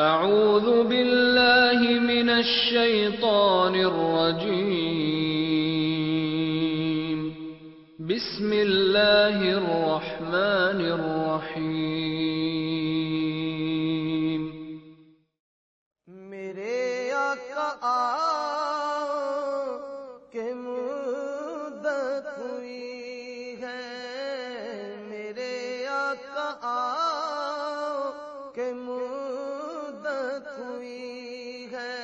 اعوذ باللہ من الشیطان الرجیم بسم اللہ الرحمن الرحیم میرے آقا کے مدت ہوئی ہے، میرے آقا کے مدت ہوئی ہے،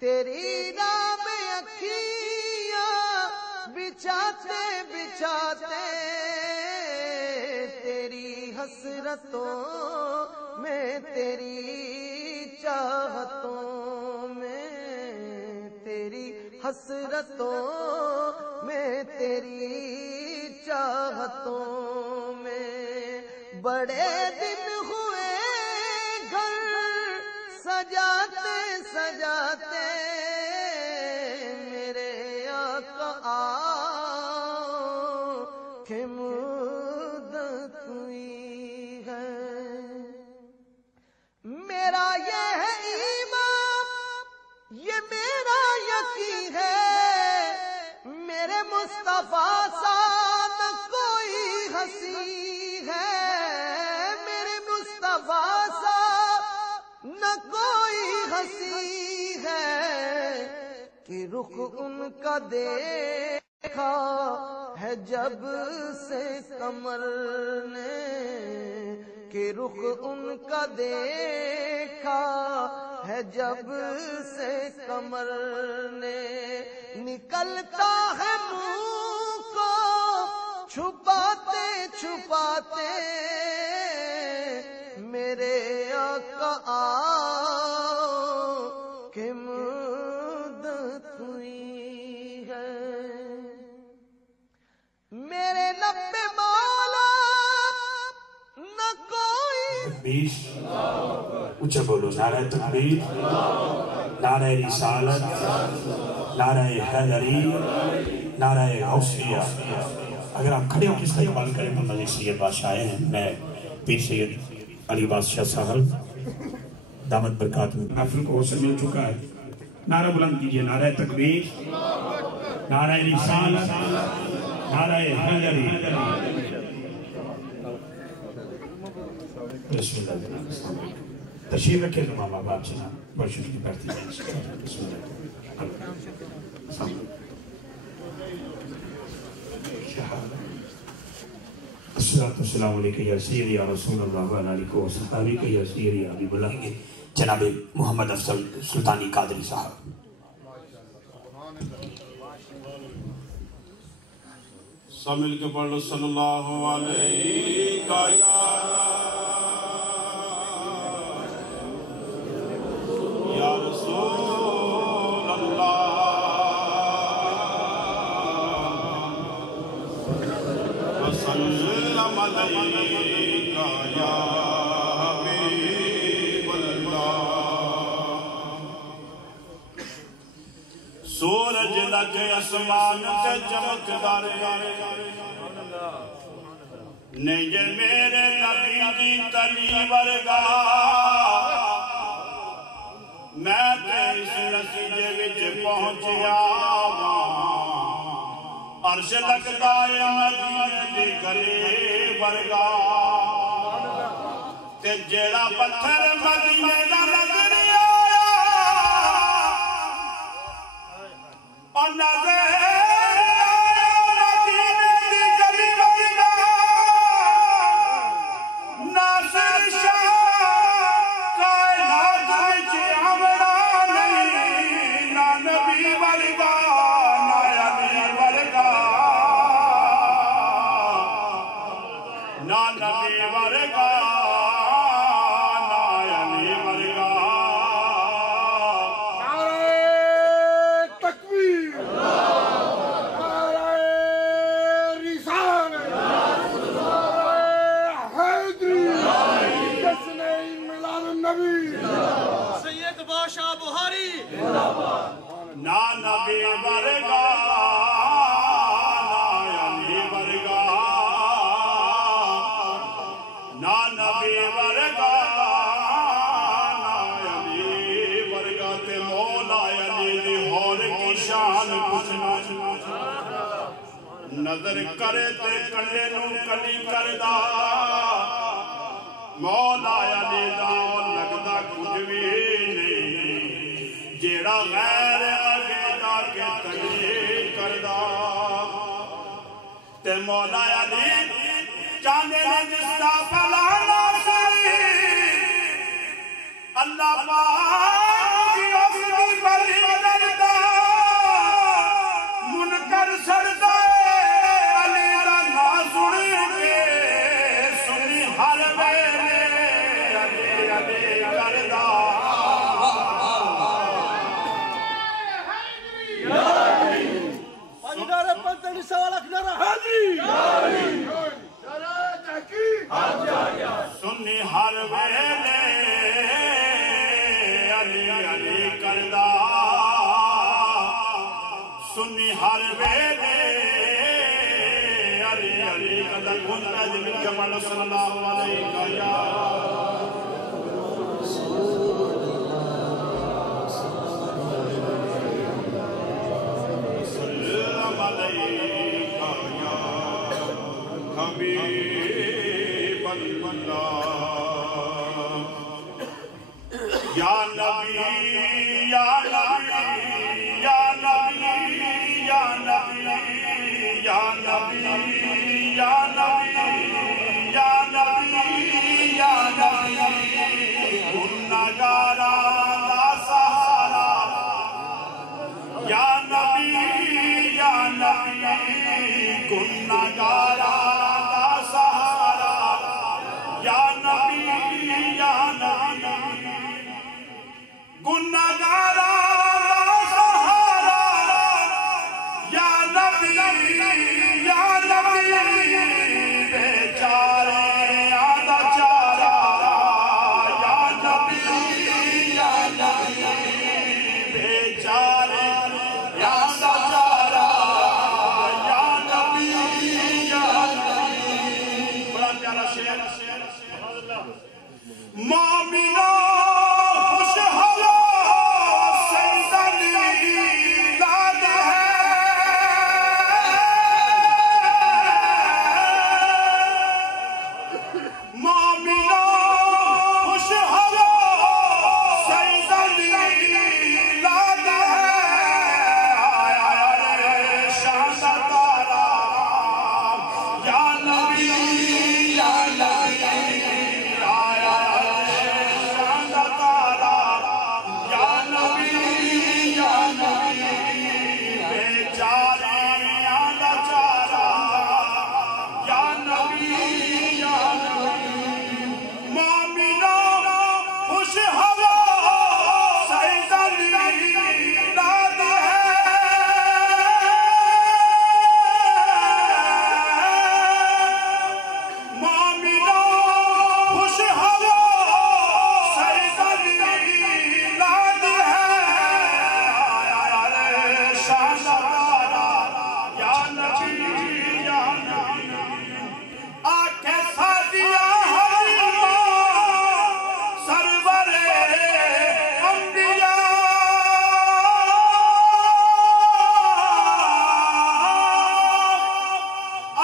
تیری راہ میں اکھیاں بچھاتے بچھاتے تیری حسرتوں میں، تیری چاہتوں میں، تیری حسرتوں میں، تیری چاہتوں میں، بڑے دن ہوئے گھر سجاتے سجاتے میرے آقا کی مدت ہوئی ہے۔ میرا یہ ہے ایمان، یہ میرا یقین ہے، میرے مصطفیٰ سا نہ کوئی ہنسی ہے، میرے مصطفیٰ سا نہ کوئی ہنسی ہے، کہ رخ ان کا دیکھا ہے جب سے قمر نے، کہ رخ ان کا دیکھا ہے جب سے قمر نے، نکلتا ہے منہ کو چھپاتے چھپاتے میرے آقا کی مدت ہوئی ہے۔ میرے لب پہ مولا نہ کوئی تکبیر، اونچا بولو، نعرہ تکبیر، نعرہ رسالت، نعرہ حیدری، نعرہ غوثیہ۔ اگر آپ کھڑے ہو کس کا اقبال کریں تو مزید سید بادشاہ آئے ہیں، میں پیر سید علی بادشاہ صاحب دامت برکات میں محفل کو حسن مل چکا ہے۔ نعرہ بلند کیجئے، نعرہ تکبیر، نعرہ رسالت، نعرہ حیدری۔ بسم اللہ الرحمن الرحیم۔ تشریف رکھے تو ماما باپ سے نام برشن کی بیٹھتی ہیں۔ بسم اللہ الصلاۃ والسلام علیکہ یا سیدی یا رسول اللہ و علیہ وصحبہ یا سیدی یا حبیب اللہ، جناب محمد افضل سلطانی قادری صاحب۔ سب مل کے پڑھ لو صلی اللہ علیہ یا رسول اللہ وسلم علیکہ یا حبیب اللہ۔ سورج لگے اسمان سے چمکدا رہے، نہیں یہ میرے نبی دی تلی ورگا، میں تے اس نتیجے وچ پہنچیا واں، عرش لگدا ہے مدینے دی گلی ورگا، تے جیڑا پتھر مدینے دا نظر آیا اور نظر نبی ورگا نا علی ورگا نا نبی ورگا نا شان پوچھنا نظر کرے تے کلے نو کلی کردہ مولا علی دا لگدا کچھ بھی نہیں جیڑا غیر اگے دا کے تلی کردہ تے مولا علی چاندے نے جس دا پلانا سری اللہ پاک کی اپنی بلی کردہ منکر سردہ علی دا نا سنی کے سنی ہر ویلے علی علی کردہ نعرہ پنتالیس سوال نعرہ حیدری سنی ہر ویلے علی علی کردہ سنی ہر ویلے علی علی کردہ گھنٹا جمعی جمال صلی اللہ علیہ وسلم حبیب اللہ یا نبی یا نبی یا نبی یا نبی یا نبی یا نبی یا نبی یا نبی گناہگاراں دا سہارا یا نبی یا نبی گناہگاراں دا سہارا یا نبی یا نبی گناہگاراں دا سہارا یا نبی یا نبی بیچارے آدھا چارا یا نبی یا نبی بیچارے آدھا چارا یا نبی یا نبی بڑا پیارا شعر مومنوں خوش ہو سیدلی داد ہے مومنوں خوش ہو سیدلی داد ہے آیا شان تارا یا نبی یا نبی آیا شان تارا یا نبی یا نبی بیچارے آدھا چارا یا نبی یا نبی مومنوں خوش ہو سیدلی داد ہے مومنوں خوش ہو سیدلی داد ہے آیا شان تارا یا نبی یا نبی آنکھیں سادیاں حلیمہ سرور انبیاء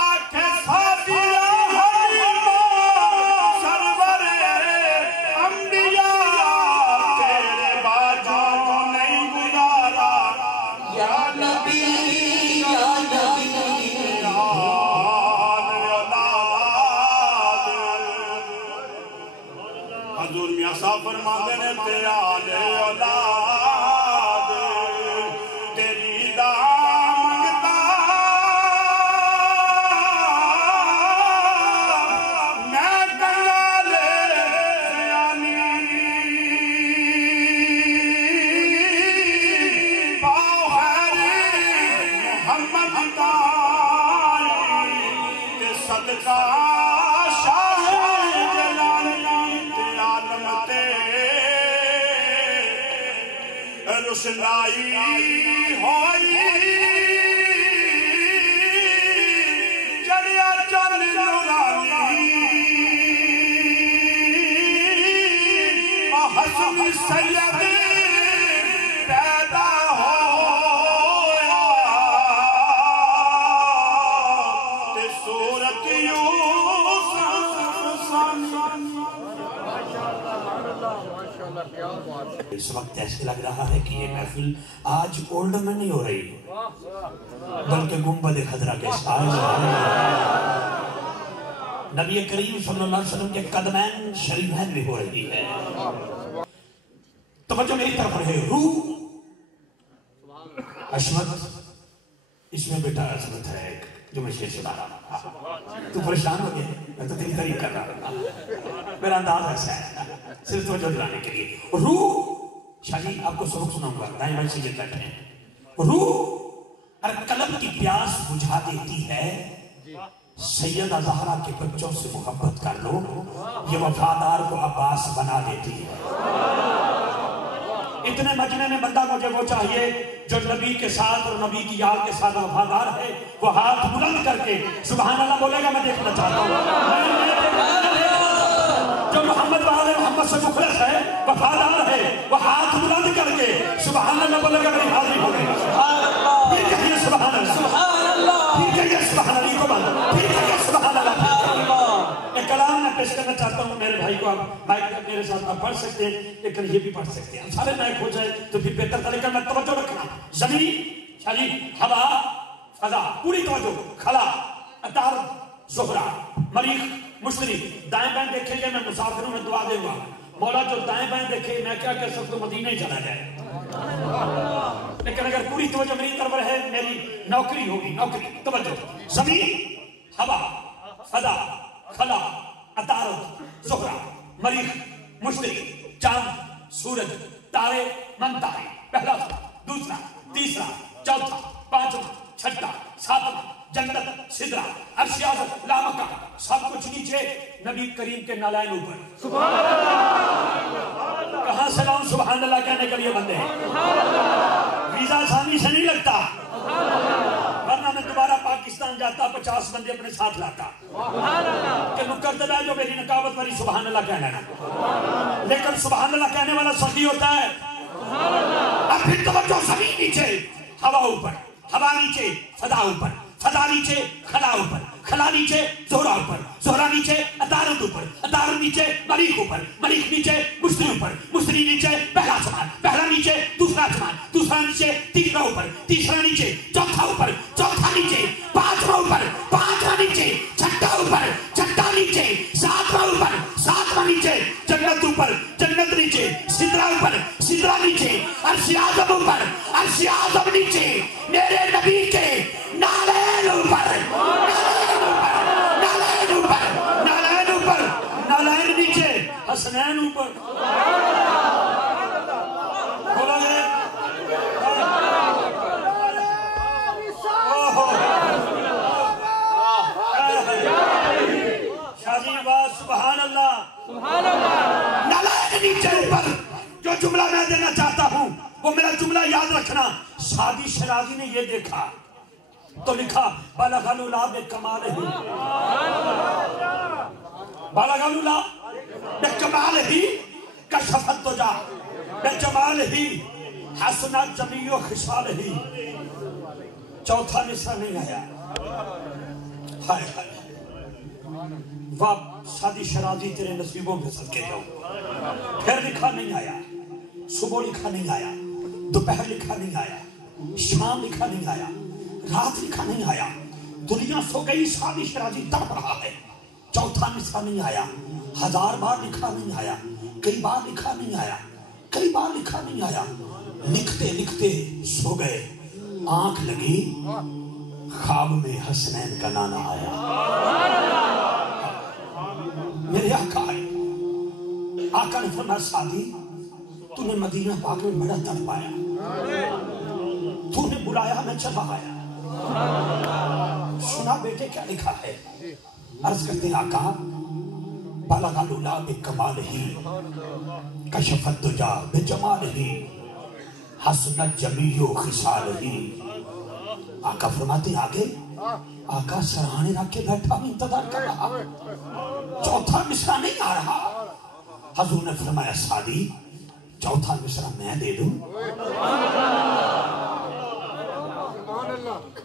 آنکھیں سادیاں حلیمہ سرور انبیاء تیرے باجوں نہیں گزارا یا نبی یا نبی حضور میاں صاحب فرماندے نے تے آل اولاد تیری دا منگتا میں کنگال زیانی پاؤ خیری محمد تائی تے صدقہ شاہ جلانی تے عالم تے روشنائی ہوئی جڑیا چل نورانی حسن سید پیدا ہویا اس وقت ایسے لگ رہا ہے کہ یہ محفل آج اولڈ میں نہیں ہو رہی بلکہ گنبد خضرا کے سائے نبی کریم صلی اللہ علیہ وسلم کے قدمین شریفین میں ہو رہی ہے. توجہ میری طرف رہے. روح عصمت اس میں بیٹا عصمت ہے ایک جو میں شیر سنا رہا. تو پریشان ہو گیا میں تو تیری تعریف کر رہا میرا انداز ایسا ہے صرف توجہ دلانے کے لیے. روح شاہ جی آپ کو سبق سناؤں گا دائیں بائیں سے یہ بیٹھے ہیں. روح اور قلب کی پیاس بجھا دیتی ہے. سیدہ زہرا کے بچوں سے محبت کر لو یہ وفادار کو عباس بنا دیتی ہے. اتنے مجمع میں بندہ مجھے وہ چاہیے جو نبی کے ساتھ اور نبی کی یاد کے ساتھ وفادار ہے. وہ ہاتھ بلند کر کے سبحان اللہ بولے گا. میں دیکھنا چاہتا ہوں جو محمد وآل محمد سے مخلص ہے وفادار ہے وہ ہاتھ بلند کر کے سبحان اللہ بولے گا. میری حاضری ہو گئی. پھر کہیے سبحان اللہ. پھر کہیے سبحان اللہ کو بند. پھر کہیے سبحان اللہ. ایک کلام میں پیش کرنا چاہتا ہوں میرے بھائی کو. آپ مائک میرے ساتھ آپ پڑھ سکتے ہیں لیکن یہ بھی پڑھ سکتے ہیں. سارے مائک ہو جائے تو پھر بہتر تھا لیکن میں توجہ رکھنا. زمین شاہ جی ہوا فضا پوری توجہ. خلا عطارد زہرا مریخ مشتری. دائیں بائیں دیکھیں گے میں مسافروں میں دعا دوں گا. مولا جو دائیں بائیں دیکھے میں کیا کہہ سکتا ہوں مدینہ ہی چلا جائے. لیکن اگر پوری توجہ میری طرف رہے میری نوکری ہوگی. نوکری توجہ. زمین ہوا فضا خلا عطارد زہرا مریخ مشتری چاند سورج تارے منتارے. پہلا دوسرا تیسرا چوتھا پانچواں چھٹا ساتواں جنت سدرا عرش اعظم لامکہ سب کچھ نیچے نبی کریم کے نالائن اوپر. سبحان اللہ. کہاں سے لاؤں سبحان اللہ کہنے کے لیے بندے ہیں. ویزا آسانی سے نہیں لگتا ورنہ میں دوبارہ پاکستان جاتا 50 بندے اپنے ساتھ لاتا کہ مقدم ہے جو میری نکابت والی سبحان اللہ کہنا ہے. لیکن سبحان اللہ کہنے والا سخی ہوتا ہے. اب پھر توجہ. زمین نیچے ہوا اوپر ہوا نیچے فضا اوپر فضا نیچے خلا اوپر خلا نیچے زہرا اوپر زہرا نیچے عطارد اوپر عطارد نیچے مریخ اوپر مریخ نیچے مشتری اوپر مشتری نیچے پہلا آسمان پہلا نیچے دوسرا آسمان دوسرا نیچے تیسرا اوپر تیسرا نیچے چوتھا اوپر چوتھا نیچے پانچواں اوپر پانچواں نیچے چھٹا اوپر چھٹا نیچے ساتواں اوپر ساتواں نیچے جنت اوپر جنت نیچے سدرا اوپر سدرا نیچے عرش اعظم اوپر عرش اعظم نیچے میرے نبی کے نالین اوپر نالین اوپر نالین اوپر نالین نیچے حسنین اوپر. بولا گئے شاہ جی بات سبحان اللہ. نالین نیچے اوپر. جو جملہ میں دینا چاہتا ہوں وہ میرا جملہ یاد رکھنا. سعدی شرازی نے یہ دیکھا تو لکھا بالغ العلا بکمالہ بالغ العلا بکمالہ کشف الدجا بجمالہ حسنت جمیع خصالہ. چوتھا مصرع نہیں آیا. ہائے ہائے واہ سعدی شرازی تیرے نصیبوں میں صدقے جاؤ. پھر لکھا نہیں آیا. صبح لکھا نہیں آیا. دوپہر لکھا نہیں آیا. شام لکھا نہیں آیا. رات لکھا نہیں آیا. دنیا سو گئی سعدی شرازی تڑپ رہا ہے. چوتھا مصرع نہیں آیا. 1000 بار لکھا نہیں آیا. کئی بار لکھا نہیں آیا. کئی بار لکھا نہیں آیا. لکھتے لکھتے سو گئے. آنکھ لگی خواب میں حسنین کا نانا آیا. میرے آقا آئے. آقا نے فرمایا سعدی تو نے مدینہ پاک میں بڑا تڑپ آیا. تو نے بلایا میں چلا آیا. سنا بیٹے کیا لکھا ہے. عرض کرتے ہیں آقا بالغ العلا بکمالہ کشف الدجا بجمالہ حسنت جمیع خصالہ. آقا فرماتے آگے. آقا سرہانے رکھ کے بیٹھا ہوں انتظار کر رہا. چوتھا مصرع نہیں آ رہا. حضور نے فرمایا سعدی چوتھا مصرع میں دے دوں.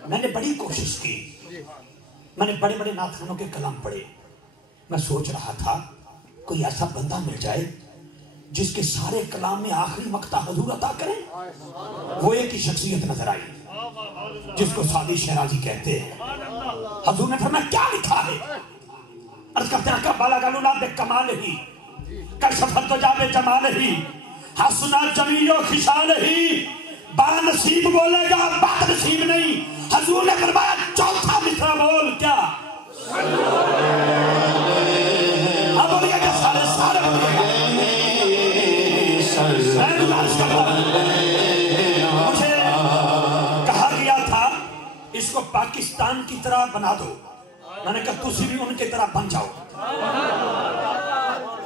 میں نے بڑی کوشش کی. میں نے بڑے بڑے ناخنوں کے کلام پڑھے. میں سوچ رہا تھا کوئی ایسا بندہ مل جائے جس کے سارے کلام میں آخری مقطع حضور عطا کریں، وہ ایک ہی شخصیت نظر آئی جس کو سعدی شیرازی کہتے ہیں۔ حضور نے فرمایا کیا لکھا ہے؟ عرض کرتے ہیں کہ بلغ العلا بکمالہ کشف الدجی بجمالہ حسن جمیع خصالہ۔ با نصیب بولے گا، بد نصیب نہیں۔ حضور نے فرمایا چوتھا مصرع بول کیا؟ اب بولیے گا سارے بولیے گا۔ میں گزارش کرتا ہوں، مجھے کہا گیا تھا اس کو پاکستان کی طرح بنا دو، میں نے کہا تسی بھی ان کی طرح بن جاؤ۔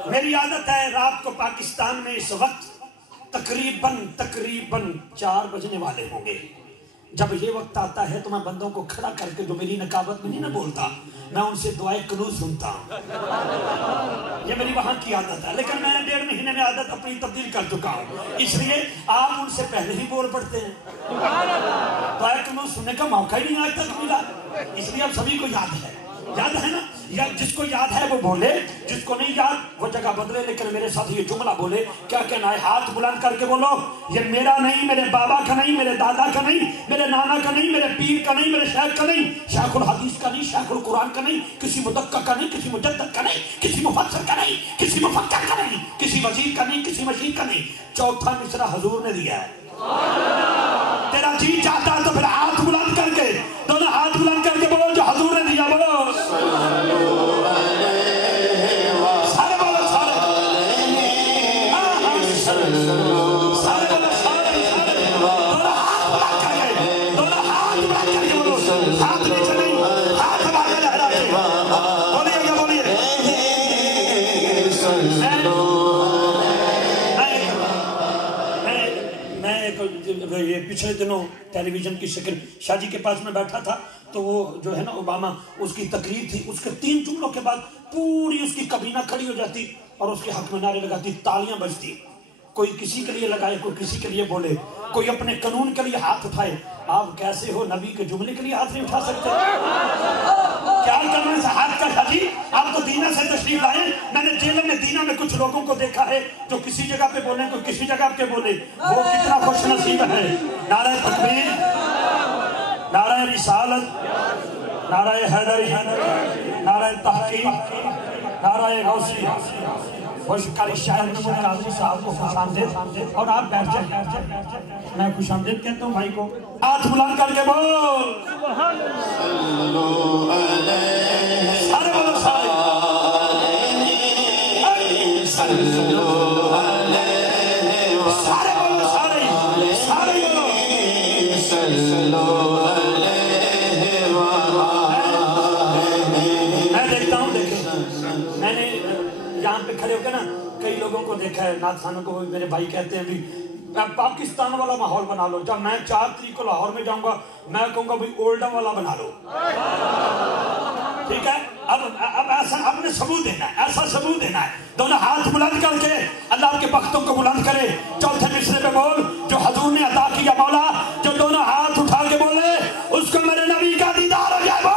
میری عادت ہے رات کو پاکستان میں اس وقت تقریباً 4 بجنے والے ہوں گے، جب یہ وقت آتا ہے تو میں بندوں کو کھڑا کر کے جو میری نقابت میں نہیں نہ بولتا، میں ان سے دعائے قنوت سنتا ہوں۔ یہ میری وہاں کی عادت ہے، لیکن میں 1.5 مہینے میں عادت اپنی تبدیل کر چکا ہوں، اس لیے آپ ان سے پہلے ہی بول پڑتے ہیں۔ دعائے قنوت سننے کا موقع ہی نہیں آج تک ملا، اس لیے اب سبھی کو یاد ہے نا، یا جس کو یاد ہے وہ بولے، جس کو نہیں یاد وہ جگہ بدلے، لیکن میرے ساتھ یہ جملہ بولے۔ کیا کہنا ہے؟ ہاتھ بلند کر کے بولو، یہ میرا نہیں، میرے بابا کا نہیں، میرے دادا کا نہیں، میرے نانا کا نہیں، میرے پیر کا نہیں، میرے شیخ کا نہیں، شیخ الحدیث کا نہیں، شیخ القرآن کا نہیں، کسی مدقق کا نہیں، کسی مجدد کا نہیں، کسی مفسر کا نہیں، کسی مفکر کا نہیں، کسی وزیر کا نہیں، کسی مشیر کا نہیں۔ چوتھا مصرع حضور نے دیا ہے۔ تیرا جی چاہتا ہے تو پھر ہاتھ بلند کر کے، دونوں ہاتھ بلند کر کے بولو جو حضور نے دیا، بولو سارے بولو سارے دونوں ہاتھ بلند کر کے، دونوں ہاتھ بلند کر کے بولو، ہاتھ نیچے نہیں، ہاتھ ہمارے لہرا کے بولیے گا، بولیے۔ یہ پچھلے دنوں ٹیلی ویژن کی شکل شاہ جی کے پاس میں بیٹھا تھا، تو وہ جو ہے نا اوباما، اس کی تقریر تھی، اس کے 3 جملوں کے بعد پوری اس کی کابینہ کھڑی ہو جاتی اور اس کے حق میں نعرے لگاتی، تالیاں بجتی، کوئی کسی کے لیے لگائے، کوئی کسی کے لیے بولے، کوئی اپنے قانون کے لیے ہاتھ اٹھائے۔ آپ کیسے ہو نبی کے جملے کے لیے ہاتھ نہیں اٹھا سکتے؟ کیا کرنا ہے ہاتھ کا؟ شاہ جی آپ تو دینا سے تشریف لائے، میں نے جیل میں دینا میں کچھ لوگوں کو دیکھا ہے جو کسی جگہ پہ بولے، کوئی کسی جگہ پہ بولے، وہ کتنا خوش نصیب ہے۔ نعرہ تکبیر، نعرہ رسالت، نعرہ حیدری، نعرہ تحقیق، نعرہ غوثیہ۔ خوشکاری شہر میں مجھے قاضی صاحب کو خوش آمدید، اور آپ بیٹھ جائیں، میں خوش آمدید کہتا ہوں بھائی کو۔ ہاتھ بلند کر کے بول، سارے بولو سارے، سارے بولو سارے، سارے بولو۔ میں دیکھتا ہوں، دیکھیں میں نے یہاں پہ کھڑے ہو کے نا کئی لوگوں کو دیکھا ہے، نعت خانوں کو میرے بھائی کہتے ہیں بھی پاکستان والا ماحول بنا لو۔ جب میں 4 تاریخ کو لاہور میں جاؤں گا، میں کہوں گا بھی اولڈم والا بنا لو، ٹھیک ہے؟ اب ایسا آپ نے ثبوت دینا ہے، ایسا ثبوت دینا ہے۔ دونوں ہاتھ بلند کر کے اللہ کے بختوں کو بلند کرے، چوتھے مصرے پہ بول جو حضور نے عطا کیا مولا، جو دونوں ہاتھ اٹھا کے بولے اس کو میرے نبی کا دیدار ہو جائے، بول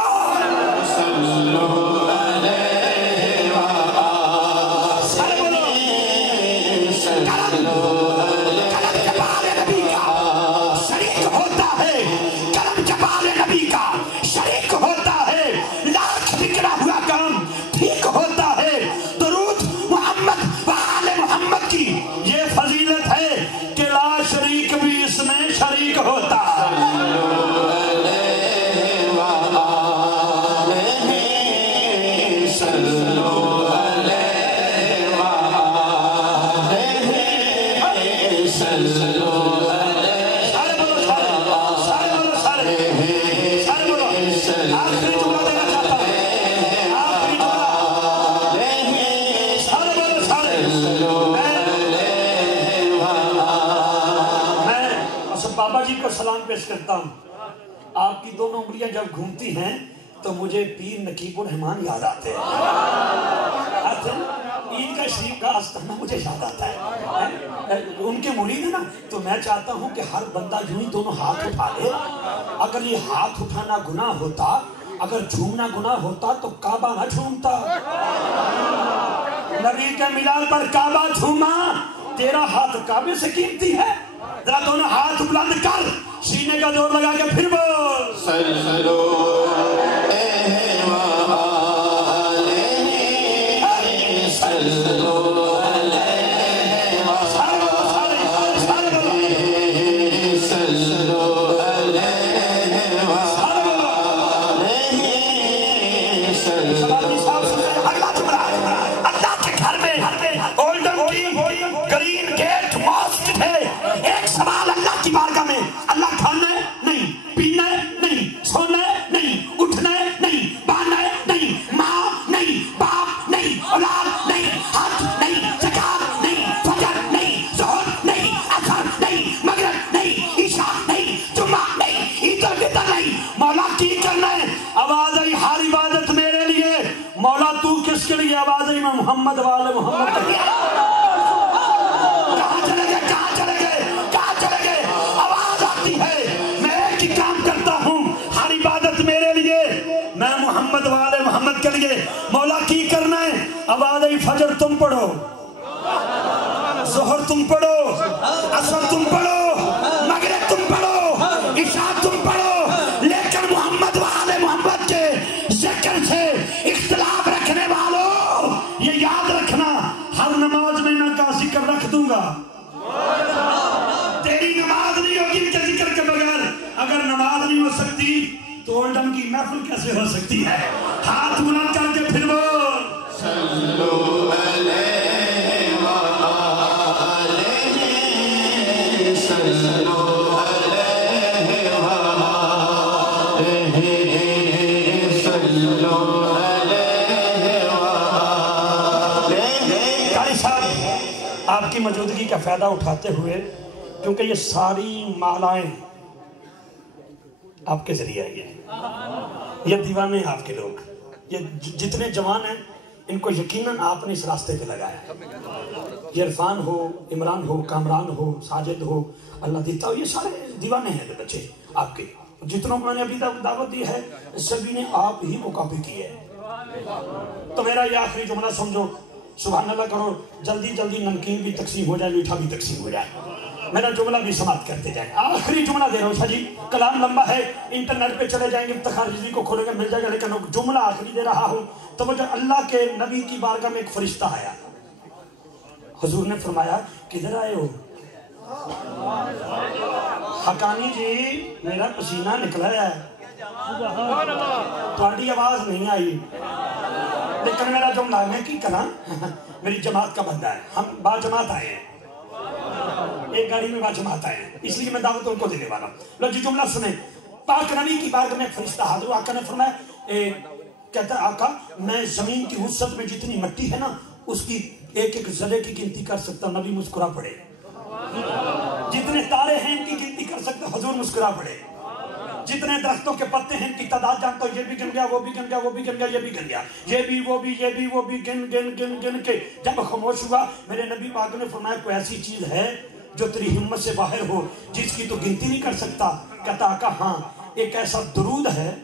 سلام پیش کرتا ہوں۔ آپ کی دونوں انگلیاں جب گھومتی ہیں تو مجھے پیر نقیب الرحمان یاد آتے ہیں، عید کا شریف کا آستانہ مجھے یاد آتا ہے، ان کے مرید ہے نا۔ تو میں چاہتا ہوں کہ ہر بندہ یوں ہی دونوں ہاتھ اٹھا لے۔ اگر یہ ہاتھ اٹھانا گناہ ہوتا، اگر جھومنا گناہ ہوتا تو کعبہ نہ جھومتا۔ نبی کے میلاد پر کعبہ جھوما، تیرا ہاتھ کعبے سے قیمتی ہے؟ ذرا دونوں ہاتھ بلند کر سینے کا زور لگا کے پھر بول صلو علیہ وآلہ صلو محمد والے محمد کہاں چلے گئے آواز آتی ہے میں ایک ہی کام کرتا ہوں ہر عبادت میرے لیے میں محمد والے محمد کے لیے مولا کی کرنا ہے آواز آئی فجر تم پڑھو ظہر تم پڑھو عصر تم پڑھو مغرب تم پڑھو عشاء تم پڑھو لیکن محمد والے محمد کے ذکر سے اختلاف رکھنے والوں یہ یاد رکھنا ہر نماز میں میں کا ذکر رکھ دوں گا تیری نماز نہیں ہوگی مجھے ذکر کے بغیر اگر نماز نہیں ہو سکتی تو اولڈن کی محفل کیسے ہو سکتی ہے ہاتھ بلند کر کے پھر بول صلو علیہ وآلہ صلو علیہ وآلہ صلو آپ کی موجودگی کا فائدہ اٹھاتے ہوئے کیونکہ یہ ساری مالائیں آپ کے ذریعے آئی ہیں یہ دیوانے ہیں آپ کے لوگ یہ جتنے جوان ہیں ان کو یقیناً آپ نے اس راستے پہ لگایا ہے یہ عرفان ہو عمران ہو کامران ہو ساجد ہو اللہ دیتا ہو یہ سارے دیوانے ہیں بچے آپ کے جتنوں کو میں نے ابھی دعوت دی ہے سبھی نے آپ ہی کو کاپی کی ہے تو میرا یہ آخری جملہ سمجھو سبحان اللہ کرو جلدی جلدی نمکین بھی تقسیم ہو جائے میٹھا بھی تقسیم ہو جائے میرا جملہ بھی سماعت کرتے جائیں آخری جملہ دے رہا ہوں شاہ جی کلام لمبا ہے انٹرنیٹ پہ چلے جائیں گے افتخار رضوی کو کھولے گا مل جائے گا لیکن جملہ آخری دے رہا ہوں تو مجھے اللہ کے نبی کی بارگاہ میں ایک فرشتہ آیا حضور نے فرمایا کدھر آئے ہو حقانی جی میرا پسینہ نکلا ہے تھوڑی آواز نہیں آئی لیکن میرا جملہ میں کی کرا میری جماعت کا بندہ ہے ہم با جماعت آئے ہیں ایک گاڑی میں با جماعت آئے ہیں اس لیے میں دعوت ان کو دینے والا ہوں لو جی جملہ سنیں پاک نبی کی بارگاہ میں ایک فرشتہ حاضر ہوا آقا نے فرمایا کہتا ہے آقا میں زمین کی وسعت میں جتنی مٹی ہے نا اس کی ایک ایک ذرے کی گنتی کر سکتا ہوں نبی مسکرا پڑے جتنے تارے ہیں ان کی گنتی کر سکتا حضور مسکرا پڑے جتنے درختوں کے پتے ہیں ان کی تعداد جانتا ہوں یہ بھی گن گیا وہ بھی گن گیا وہ بھی گن گیا یہ بھی گن گیا یہ بھی وہ بھی یہ بھی وہ بھی گن گن گن گن کے جب خاموش ہوا میرے نبی پاک نے فرمایا کوئی ایسی چیز ہے جو تیری ہمت سے باہر ہو جس کی تو گنتی نہیں کر سکتا کہتا آقا ہاں ایک ایسا درود ہے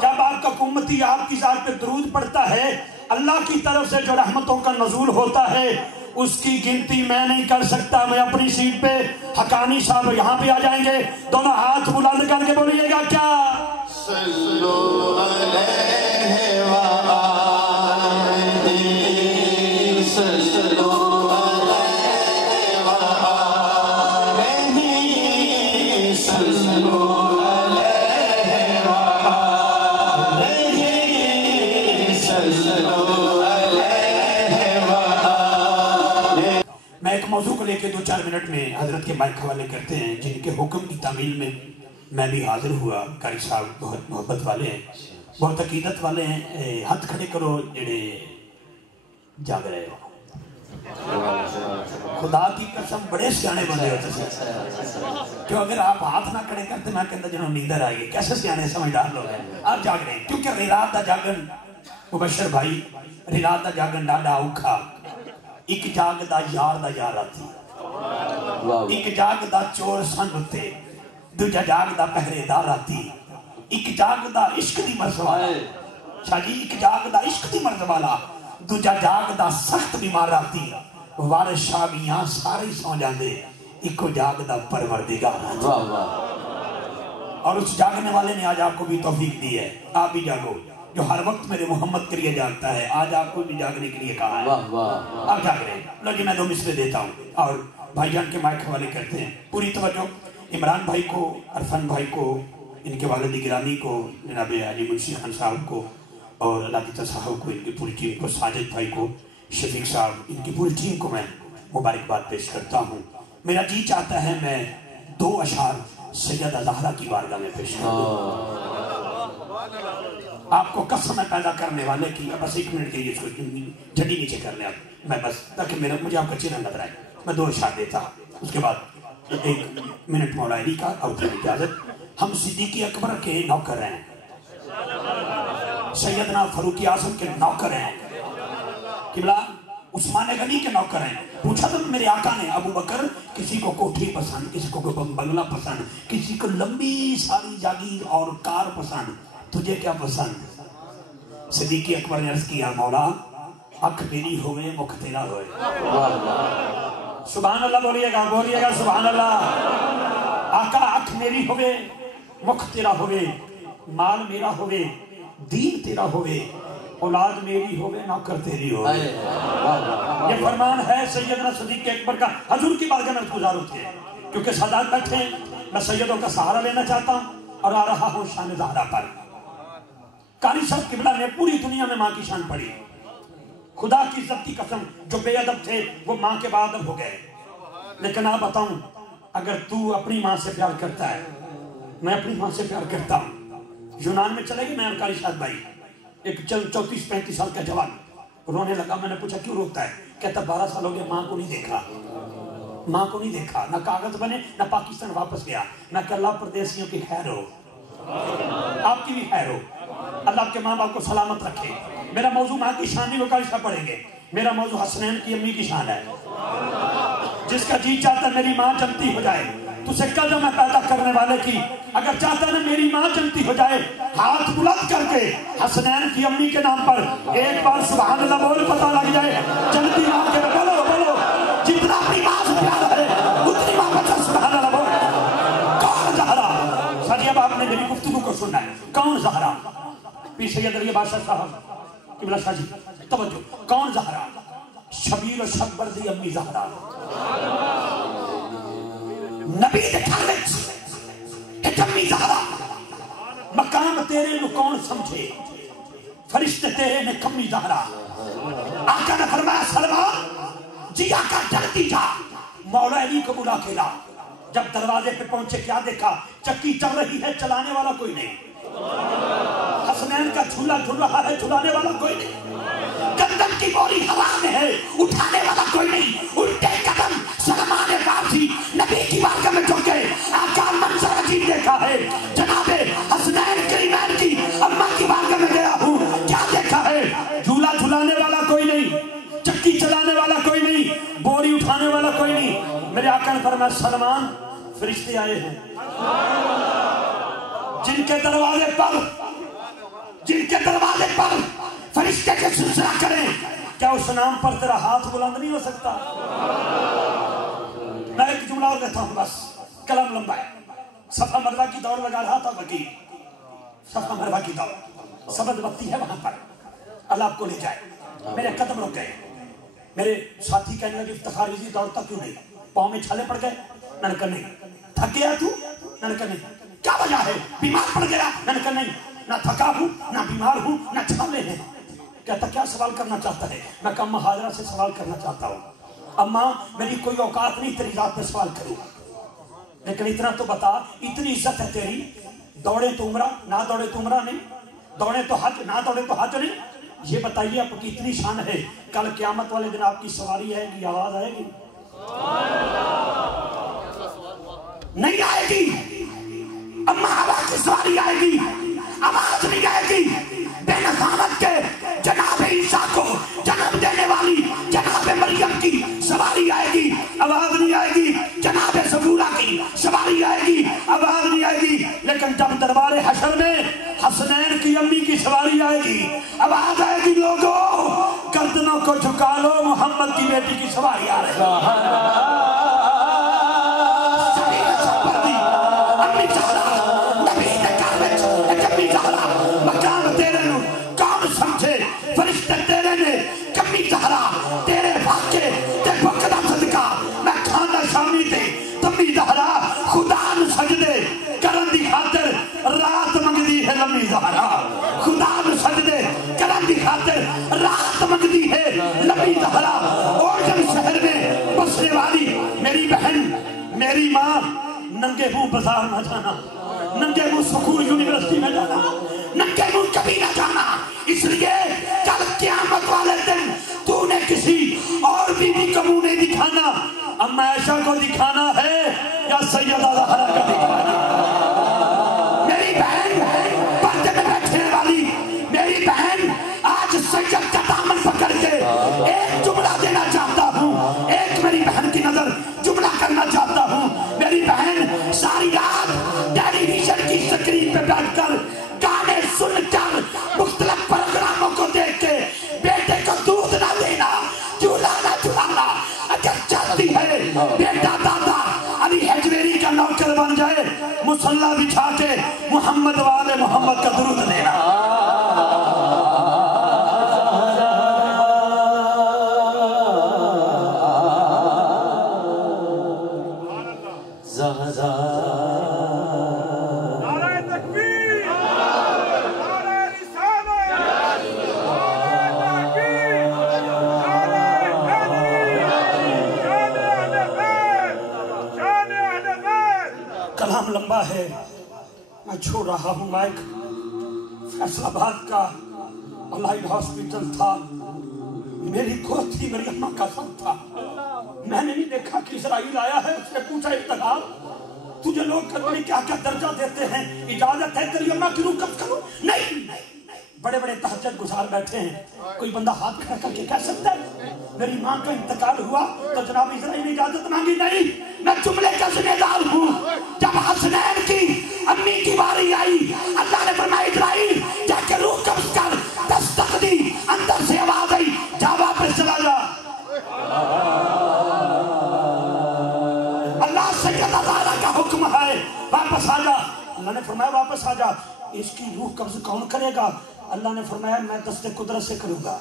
جب آپ کا امتی آپ کی ذات پہ درود پڑتا ہے اللہ کی طرف سے جو رحمتوں کا نزول ہوتا ہے اس کی گنتی میں نہیں کر سکتا میں اپنی سیٹ پہ حقانی صاحب یہاں پہ آ جائیں گے دونوں ہاتھ بلند کر کے بولیے گا کیا صلو علیہ وآلہ صلو علیہ وآلہ صلو علیہ وآلہ صلو میں ایک موضوع کو لے کے 2-4 منٹ میں حضرت کے مائک حوالے کرتے ہیں جن کے حکم کی تعمیل میں میں بھی حاضر ہوا قاری صاحب بہت محبت والے ہیں بہت عقیدت والے ہیں ہاتھ کھڑے کرو جڑے جاگ رہے ہو خدا کی قسم بڑے سیانے بندے ہوتے ہیں کیوں اگر آپ ہاتھ نہ کھڑے کرتے میں کہتا جنہوں نیندر آئی کیسے سیانے سمجھدار لوگ ہیں آپ جاگ رہے ہیں کیونکہ رات دا جاگن مبشر بھائی رات دا جاگن ڈاڈا اوکھا ایک جاگ دا یار دا یار آتی ایک جاگ دا چور سن ہوتے دوجا جاگ دا پہرے دار آتی ایک جاگ دا عشق دی مرض والا شاہ جی ایک جاگ دا عشق دی مرض والا دوجا جاگ دا سخت بیمار آتی وارث شاہ میاں سارے ہی سو جاندے، ایک کو جاگدا پروردگار اور اس جاگنے والے نے آج آپ کو بھی توفیق دی ہے، آپ بھی جاگو، جو ہر وقت میرے محمد کے لیے جاگتا ہے، آج آپ کو بھی جاگنے کے لیے کہا ہے، آپ جاگ رہے ہیں۔ لو جی میں 2 مصرے دیتا ہوں اور بھائی جان کے مائک حوالے کرتے ہیں، پوری توجہ۔ عمران بھائی کو، عرفان بھائی کو، ان کے والد گرامی کو، جناب علی منشی خان صاحب کو، اور علادیتا صاحب کو، ان کی پوری ٹیم کو، ساجد بھائی کو، شفیق صاحب، ان کی پوری ٹیم کو میں مبارکباد پیش کرتا ہوں۔ میرا جی چاہتا ہے میں 2 اشعار سیدہ زہرا کی بارگاہ میں پیش کر دوں۔ آپ کو قسم پیدا کرنے والے کی، بس 1 منٹ کے لیے اس کو جھڑی نیچے کر لیں آپ، میں بس تاکہ مجھے آپ کا چہرہ نظر آئے، میں 2 اشعار دیتا ہوں، اس کے بعد 1 منٹ مولا علی کا اور اجازت۔ ہم صدیق اکبر کے نوکر ہیں، سیدنا فاروق اعظم کے نوکر ہیں، قبلہ عثمان غنی کے نوکر ہیں۔ پوچھا تو میرے آقا نے ابو بکر کسی کو کوٹھی پسند، کسی کو بنگلہ پسند، کسی کو لمبی ساری جاگیر اور کار پسند، تجھے کیا پسند؟ صدیق اکبر نے عرض کیا مولا اکھ میری ہوئے مکھ تیرا ہوئے۔ سبحان اللہ بولیے گا سبحان اللہ۔ آقا اکھ میری ہوئے مکھ تیرا ہوئے، مال میرا ہوئے، دین تیرا ہوئے، اولاد میری ہوئے، نوکر تیری ہوئے۔ یہ فرمان ہے سیدنا صدیق اکبر کا، حضور کی بارگاہ میں گزار ہوتے ہیں کیونکہ سادات بیٹھے ہیں۔ میں سیدوں کا سہارا لینا چاہتا ہوں اور آ رہا ہوں شان زہرا پر۔ قاری صاحب قبلہ نے پوری دنیا میں ماں کی شان پڑھی، خدا کی عزت کی قسم جو بے ادب تھے وہ ماں کے بعد ادب ہو گئے۔ لیکن آپ بتاؤں اگر تو اپنی ماں سے پیار کرتا ہے، میں اپنی ماں سے پیار کرتا ہوں، یونان میں چلے گئے میں اور قاری صاحب بھائی، ایک 34-35 سال کا جوان رونے لگا۔ میں نے پوچھا کیوں روتا ہے؟ کہتا 12 سال ہو گئے ماں کو نہیں دیکھا، ماں کو نہیں دیکھا، نہ کاغذ بنے نہ پاکستان واپس گیا۔ میں کہ اللہ پردیسیوں کی خیر ہو، آپ کی بھی خیر ہو، اللہ آپ کے ماں باپ کو سلامت رکھے۔ میرا موضوع ماں کی شان نہیں، وہ قاری صاحب پڑھیں گے، میرا موضوع حسنین کی امی کی شان ہے۔ جس کا جی چاہتا ہے میری ماں جنتی ہو جائے، تو سے قدم ہے پیدا کرنے والے کی، اگر چاہتا ہے میری ماں جنتی ہو جائے، ہاتھ بلند کر کے حسنین کی امی کے نام پر ایک بار سبحان اللہ بول، پتہ لگ جائے جنتی ماں کے بولو بولو، جتنا اپنی ماں سے پیار ہے اتنی ماں پر سبحان اللہ بول۔ کون زہرا؟ ساجی اب آپ نے میری گفتگو کو سننا ہے، کون زہرا؟ پیر سید علی بادشاہ صاحب قبلہ شاہ جی توجہ، کون زہرا؟ شبیر و شکبر دی امی زہرا، نبی دے گھر وچ ایک امی زہرا، مقام تیرے نو کون سمجھے، فرشتے تیرے نے کمی زہرا۔ آقا نے فرمایا سلمان جی آقا جلدی جا، مولا علی کو بلا کے لا۔ جب دروازے پہ پہنچے کیا دیکھا؟ چکی چل رہی ہے، چلانے والا کوئی نہیں، حسنین کا جھولا جھول رہا ہے، جھلانے والا کوئی نہیں، گندم کی بوری ہوا میں ہے، اٹھانے والا کوئی نہیں، الٹے قدم سلمان فارسی نبی کی بارگاہ میں جھک گئے۔ آقا منظر عجیب دیکھا ہے، جناب حسنین کریمین کی اماں کی بارگاہ میں گیا ہوں، کیا دیکھا ہے؟ جھولا جھلانے والا کوئی نہیں، چکی چلانے والا کوئی نہیں، بوری اٹھانے والا کوئی نہیں۔ میرے آقا نے فرمایا سلمان فرشتے آئے ہیں جن کے دروازے پر فرشتے کے سلسلہ کریں، کیا اس نام پر تیرا ہاتھ بلند نہیں ہو سکتا؟ میں ایک جملہ اور دیتا ہوں بس، کلام لمبا ہے۔ صفا مروہ کی دوڑ لگا رہا تھا وکیل، صفا مروہ کی دوڑ، سبد وقتی ہے وہاں پر، اللہ آپ کو لے جائے۔ میرے قدم رک گئے، میرے ساتھی کہنے لگے افتخار ریزی دوڑتا کیوں نہیں؟ پاؤں میں چھالے پڑ گئے؟ میں نے کہا نہیں۔ تھک گیا تو؟ میں نے کہا نہیں۔ کیا وجہ ہے؟ بیمار پڑ گیا؟ میں نے کہا نہیں، نہ تھکا ہوں نہ بیمار ہوں نہ چھالے ہیں۔ کہتا کیا سوال کرنا چاہتا ہے؟ میں کہا اماں حاضرہ سے سوال کرنا چاہتا ہوں، اماں میری کوئی اوقات نہیں تیری ذات پہ سوال کروں، لیکن اتنا تو بتا، اتنی عزت ہے تیری، دوڑے تو عمرہ نہ دوڑے تو عمرہ نہیں، دوڑے تو حج نہ دوڑے تو حج نہیں، یہ بتائیے آپ کی اتنی شان ہے، کل قیامت والے دن آپ کی سواری آئے گی، آواز آئے گی؟ نہیں آئے گی۔ اماں آواز کی سواری آئے گی، آواز نہیں آئے گی۔ بے نظامت کے جناب عیسیٰ کو جنم دینے والی جناب مریم کی سواری آئے گی، آواز نہیں آئے گی۔ جناب زبورہ کی سواری آئے گی، آواز نہیں آئے گی۔ لیکن جب دربار حشر میں حسنین کی امی کی سواری آئے گی، آواز آئے گی۔ لوگوں گردنوں کو جھکا لو محمد کی بیٹی کی سواری آ رہی امی زہرا نبی دے گھر وچ امی زہرا مقام تیرے نو کون سمجھے فرشتے تیرے نے کمی زہرا تیرے واقعے تے بکدا صدقہ میں کھانا شامی تے تمی زہرا خدا نو سجدے کرن دی خاطر رات منگدی ہے لمبی زہرا خدا نو سجدے کرن دی خاطر رات منگدی ہے لمبی زہرا اور جب شہر میں بسنے والی میری بہن میری ماں ننگے منہ بازار نہ جانا ننگے منہ سکول یونیورسٹی میں جانا ننگے منہ کبھی نہ جانا اس لیے کل قیامت والے دن تو نے کسی اور بی بی کو منہ نہیں دکھانا اما عائشہ کو دکھانا ہے یا سیدہ زہرا کو دکھانا میری بہن پردے میں بیٹھنے والی میری بہن آج سید کا دامن پکڑ کے ایک جملہ دینا چاہتا ہوں ایک میری بہن کی نظر جملہ کرنا چاہتا ہوں میری بہن ساری رات ٹیلی ویژن کی سکرین پہ بیٹھ کر گانے سن کر مختلف پروگراموں کو دیکھ کے بیٹے کو دودھ نہ دینا جھولانا جھولانا اگر چاہتی ہے بیٹا دادا علی حجویری کا نوکر بن جائے مصلی بچھا کے محمد والے محمد کا درود دینا کلام لمبا ہے میں چھوڑ رہا ہوں مائک فیصل آباد کا الائیڈ ہاسپیٹل تھا میری گود تھی میری اماں کا سن تھا میں نے نہیں دیکھا کہ اسرائیل آیا ہے اس نے پوچھا ابتغال تجھے لوگ کرنے کیا کیا درجہ دیتے ہیں اجازت ہے تیری اماں کی روح قبض کرو نہیں بڑے بڑے تہجد گزار بیٹھے ہیں کوئی بندہ ہاتھ کھڑا کر کے کہہ سکتا ہے میری ماں کا انتقال ہوا تو جناب اسرائیل نے اجازت مانگی نہیں میں جملے کا ذمہ دار ہوں جب حسنین کی امی کی باری آئی اللہ نے فرمایا اسرائیل جا کے روح قبض کر دستک دی اندر سے آواز آئی جا واپس چلا جا اللہ سیدہ زہرا کا حکم ہے واپس آ جا اللہ نے فرمایا واپس آ جا اس کی روح قبض کون کرے گا اللہ نے فرمایا میں دست قدرت سے کروں گا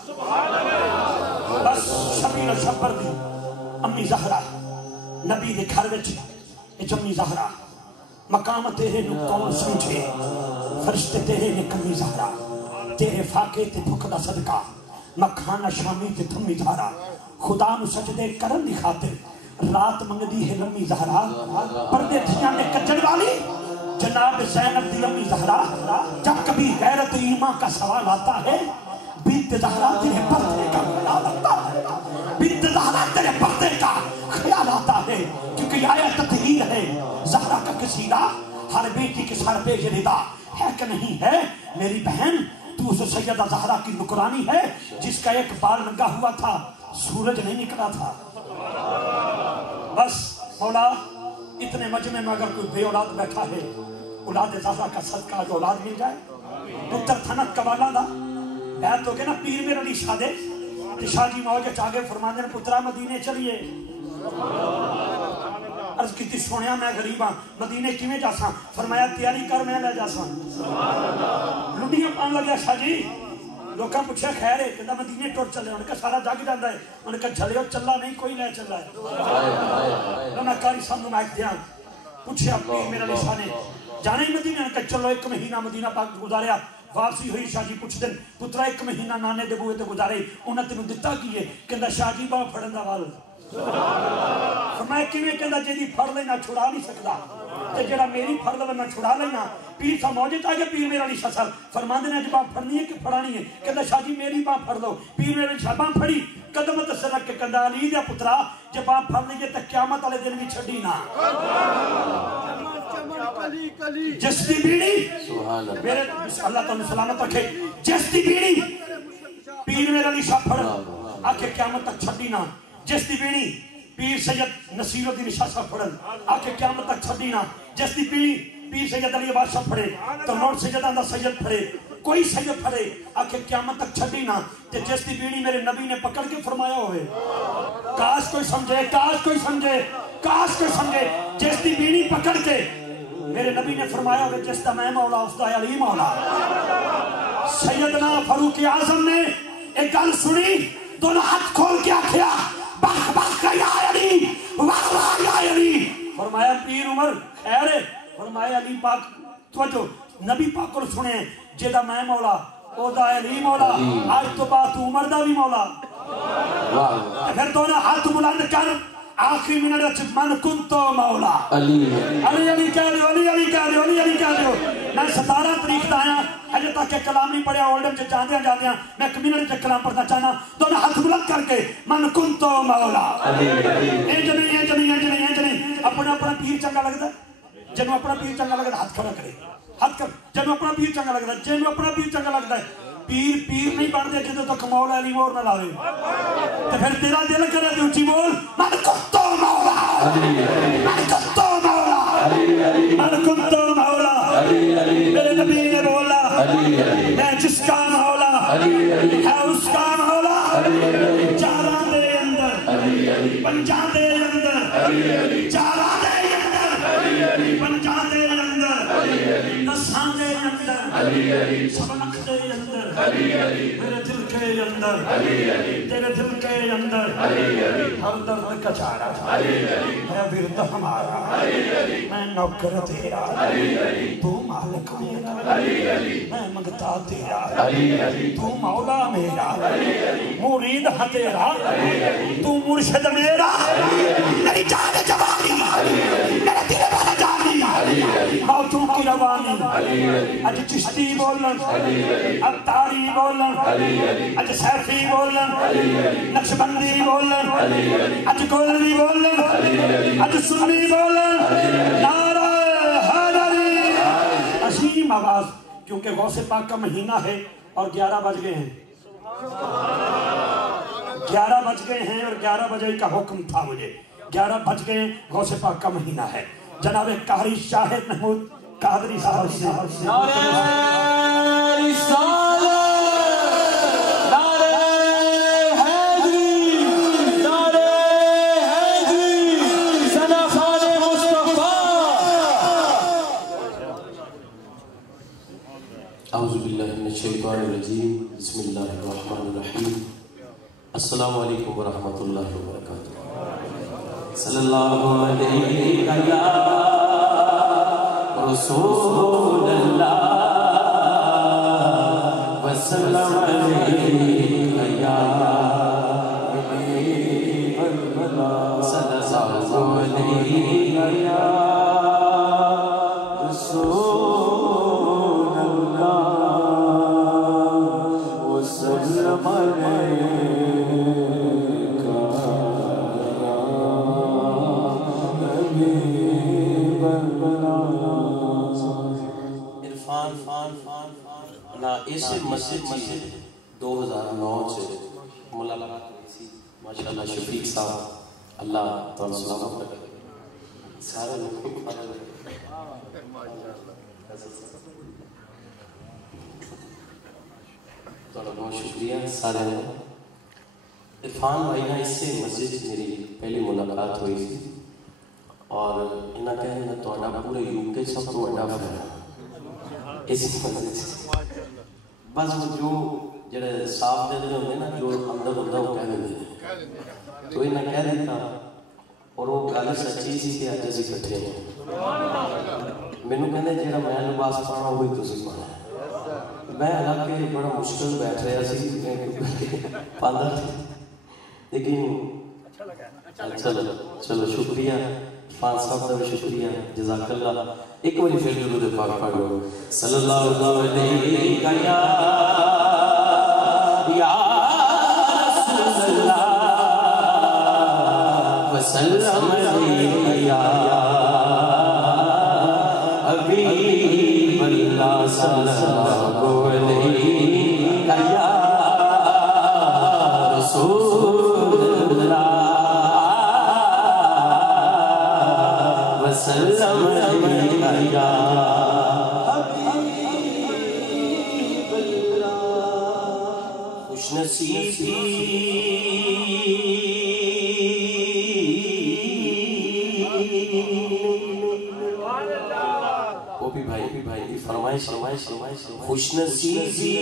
بس شبیر و شبر دی امی زہرا نبی دے گھر وچ اچ امی زہرا مقام تیرے نو کون سمجھے فرشتے تیرے نے کمی زہرا تیرے فاقے تے بھوک دا صدقہ مکھانا شامی تے تھمی زہرا خدا نو سجدے کرن دی خاطر رات منگدی ہے لمبی زہرا پردے دھیاں میں کچڑ والی جناب زینب دی امی زہرا جب کبھی غیرت ایمان کا سوال آتا ہے بنت زہرا تیرے پردے کا خیال آتا ہے بنت زہرا تیرے پردے کا خیال آتا ہے کیونکہ آیت تطہیر ہے زہرا کا کسیدہ ہر بیٹی کے سر پہ یہ ردا ہے کہ نہیں ہے میری بہن تو اس سیدہ زہرا کی نکرانی ہے جس کا ایک بال ننگا ہوا تھا سورج نہیں نکلا تھا بس مولا اتنے مجمع میں اگر کوئی بے اولاد بیٹھا ہے اولاد زہرا کا صدقہ جو اولاد مل جائے پتر تھنک کوالا دا بیعت ہو گئے نا پیر میرا علی شاہ دے شاہ جی موجہ چاگے فرمانے نے پترہ مدینے چلیے عرض کی تھی سونیا میں غریباں مدینے کیویں جاساں فرمایا تیاری کر میں لے جاساں لڈیاں پان لگیا شاہ جی لوکاں پوچھے خیر ہے کہ مدینے ٹوٹ چلے انہوں نے کہا سارا جاگ جاندہ ہے انہوں نے کہا جھلے ہو چلا نہیں کوئی لے چلا ہے لونا کاری سامنے مائک دیا پوچھے اپنی میرا لشاہ نے جانے ہی مدینہ نے کہا چلو ایک مہینہ مدینہ پاک گزاریا واپسی ہوئی شاہ جی پوچھ دن پترہ ایک مہینہ نانے دے بوئے تے گزارے انہوں نے تینوں دتا کیے کہندہ شاہ جی باں پھڑندہ وال فرمایا کیویں کہندہ جیدی پھڑ لینا چھڑا نہیں سکتا تے جڑا میری پھڑ لے میں چھڑا لینا پیر سا موجود آگے پیر میرا علی شاہ صاحب فرماندے نے باں پھڑنی ہے کہ پھڑانی ہے کہندہ شاہ جی میری باں پھڑ لو پیر میرا علی شاہ باں پھڑی قدمت سے رکھ کے کہندہ علی دیا پترہ جب باں پھڑ لیجئے تک قیامت والے دن بھی چھڑی نہ جس دی بیڑی میرے اللہ تعالیٰ سلامت رکھے جس دی بیڑی پیر میرا علی شاہ پھڑ آکے قیامت تک چھڑی نہ جس دی بیڑی پیر سید نصیر الدین شاہ صاحب پڑھن آکے قیامت تک چھڑی نہ جس دی بیڑی پیر سید علی بادشاہ پڑھے تو نوٹ سیدہ دا سید پڑھے کوئی سید پڑھے آکے قیامت تک چھڑی نہ کہ جس دی بیڑی میرے نبی نے پکڑ کے فرمایا ہوئے کاش کوئی سمجھے کاش کوئی سمجھے کاش کوئی سمجھے جس دی بیڑی پکڑ کے میرے نبی نے فرمایا ہوئے جس دا میں مولا اس دا علی مولا سیدنا فاروق اعظم نے ایک گل سنی دونوں ہاتھ کھول کے آکھیا بخ بخ یا علی واہ واہ یا علی فرمایا پیر عمر خیر ہے فرمایا علی پاک توجہ نبی پاک کو سنے جیدہ میں مولا او دا علی مولا آج تو بات عمر دا بھی مولا پھر دونوں ہاتھ بلند کر آخری منٹ من کنتو مولا علی علی کہہ دیو علی علی کہہ دیو علی علی کہہ دیو میں 17 تاریخ دا آیا اجے تک کہ کلام نہیں پڑھیا اولڈم سے جاندیاں میں ایک منٹ سے کلام پڑھنا چاہنا دونوں ہاتھ بلند کر کے من کنتو مولا انجنی اپنا پیر چنگا لگتا ہے جنہوں اپنا پیر چنگا لگتا ہے ہاتھ کھڑا کرے ہاتھ کر جنہوں اپنا پیر چنگا لگتا ہے جنہوں اپنا پیر چنگا لگتا ہے پیر نہیں بڑھتے جدو تک مولا علی مور نہ لاوے تو پھر تیرا دل کرے تو اچھی بول من کنتو مولا من کنتو مولا من کنتو مولا میرے نبی نے بولا میں جس کا مولا ہے اس کا مولا چارہ دے اندر پنجا دے اندر چارہ دے اندر پنجا دے اندر نسان دے اندر سبنک دے اندر میرے دل کے اندر تیرے دل کے اندر ہر درد کا چارہ ہے ورد ہمارا میں نوکر تیرا تو مالک میرا میں منگتا تیرا تو مولا میرا مرید ہے تیرا تو مرشد میرا میری جان جوانی میرے دل والا جانی موتوں کی روانی اج چشتی بولن اب تاری بولن اج سیفی بولن نقشبندی بولن اج گولوی بولن اج سنی بولن نعرہ حیدری عظیم آواز کیونکہ غوث پاک کا مہینہ ہے اور 11 بج گئے ہیں 11 بج گئے ہیں اور 11 بجے کا حکم تھا مجھے 11 بج گئے ہیں غوث پاک کا مہینہ ہے جناب قاری شاہد محمود قادری صاحب سے نعرہ رسالت نعرہ حیدری نعرہ حیدری ثنا خان مصطفیٰ اعوذ باللہ من الشیطان الرجیم بسم اللہ الرحمن الرحیم السلام علیکم ورحمۃ اللہ وبرکاتہ صلی اللہ علیہ رسول اللہ وسلم علیہ یا حبیب اللہ صلی اللہ علیہ یا رسول اللہ وسلم علیہ اسے مسجد 2009 سے ملاقات ہوئی تھی ماشاءاللہ شفیق صاحب اللہ تعالیٰ سلامت رکھے سارے لوگ تھوڑا بہت شکریہ سارے عرفان بھائی نے اس سے مسجد میری پہلی ملاقات ہوئی تھی اور انہاں کہنا تھوڑا پورے یو کے سب تو بڑا فرق اس مسجد سے بس جو جڑے صاف دے دے ہوندے نا جو اندر ہوندا وہ کہہ دے تو انہاں کہہ دیتا اور وہ گل سچی سی کہ اج اسی اکٹھے ہیں مینوں کہندے جڑا میں لباس پانا وہی تسی پانا میں حالانکہ بڑا مشکل بیٹھ رہا سی پاندہ لیکن چلو شکریہ فان صاحب کا شکریہ جزاک اللہ ایک باری پھر درود پاک پڑھ لو صلی اللہ علیہ یا رسول اللہ وسلم علیہ یا حبیب اللہ صلی اللہ علیہ یا رسول اللہ وسلم یا خوش نصیبی وہ بھی بھائی فرمائش خوش نصیبی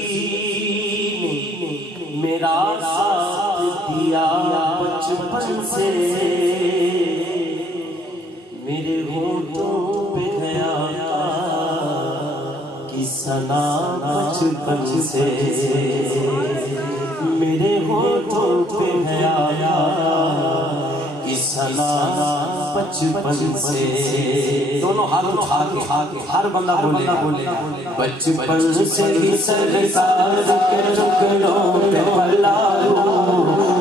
میرا ساتھ دیا بچپن سے میرے ہونٹوں پہ گیا کی ثنا بچپن سے میرے ہونٹوں پہ گیا کی ثنا بچپن سے دونوں ہاتھ اٹھا کے ہر بندہ بولے بچپن سے ہی سرکار کے ٹکڑوں پہ پلا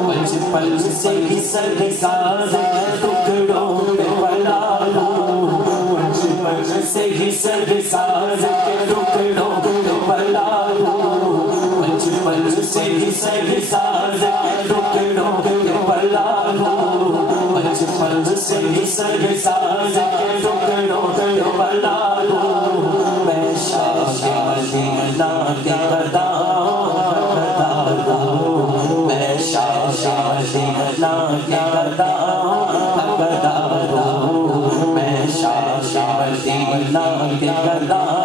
بچپن سے ہی سرکار کے ٹکڑوں پہ پلا بچپن سے ہی سرکار کے ٹکڑوں پہ پلا بچپن سے ہی سرکار کے ٹکڑوں پہ پلا بچپن سے ہی سرکار کے ٹکڑوں پہ پلا میں شاہ مدینہ کے بداؤں میں شاہ مدینہ کے بداؤں میں شاہ مدینہ کے بداؤں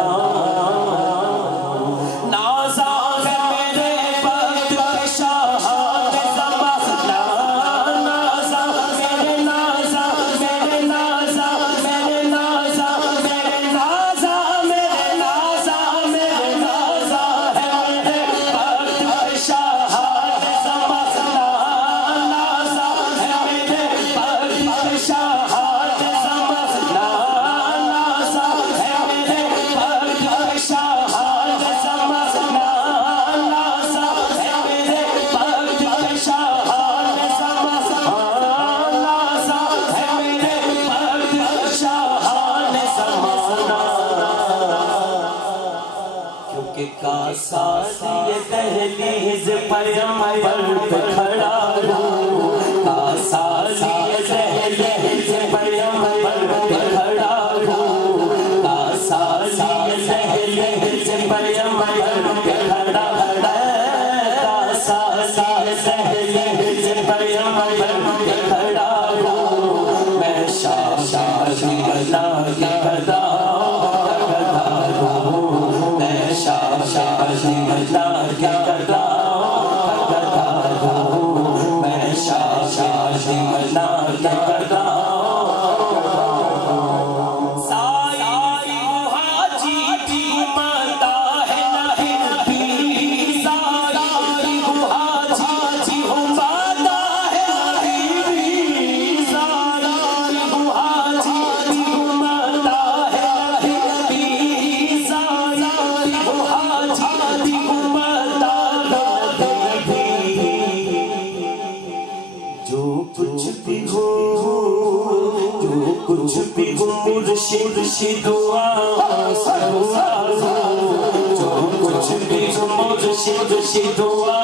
دہلیز پیغمبر پہ کھڑا ہوں کاسالی دہلیز پیغمبر پہ کھڑا ہوں کاسالی دہلیز پیغمبر پہ کھڑا کاسالی دہلیز پیغمبر پہ کھڑا ہوں میں شاہ مدینہ کے بداؤں میں شاہ مدینہ کے بداؤں میں شاہ مدینہ کے بداؤں سائی حاجی کی ماتا ہے نہیں بھی سائی حاجی ماتا ہے نہیں بھی سائی حاجی ماتا ہے نہیں بھی سائی حاجی ماتا جو کچھ بھی ہو مرشد دعا جو کچھ بھی ہو مرشد دعا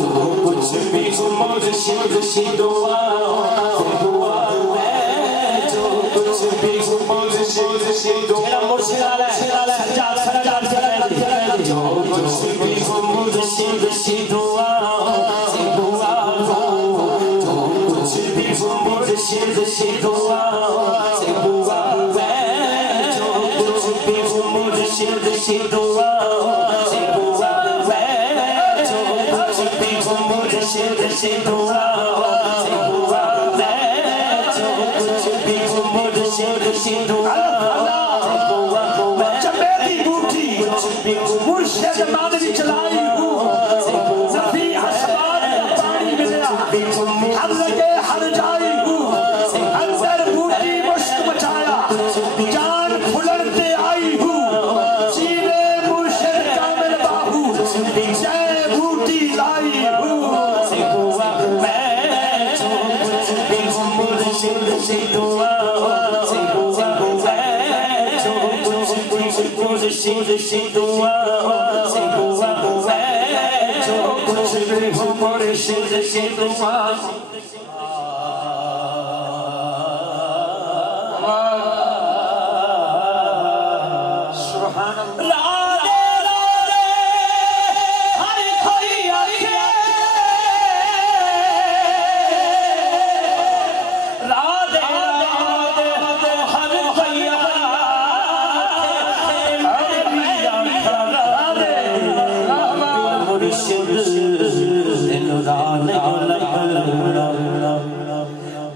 جو کچھ بھی ہو مرشد دعا جو کچھ بھی ہو مرشد دعا جو کچھ بھی ہو مرشد دعا مرشد دعا سے ہوا جو کچھ بھی ہو مرشد دعا سے ہوا جو کچھ بھی ہو مرشد دعا سے ہوا جو کچھ بھی ہو مرشد دعا چمیلی بوٹی مرشد مانوی چلائی ہوں سبھی حسبان پانی ملیا ہم لگے ہر جائی اندر بوٹی مشک مچایا جان کھلڑتے آئی ہوں سینے مرشد کامل باہو جے بوٹی لائی ہوں میں جو کچھ بھی ہوں مرشد دعا جو کچھ بھی ہوں مرشد دعا جو کچھ بھی ہوں مرشد دعا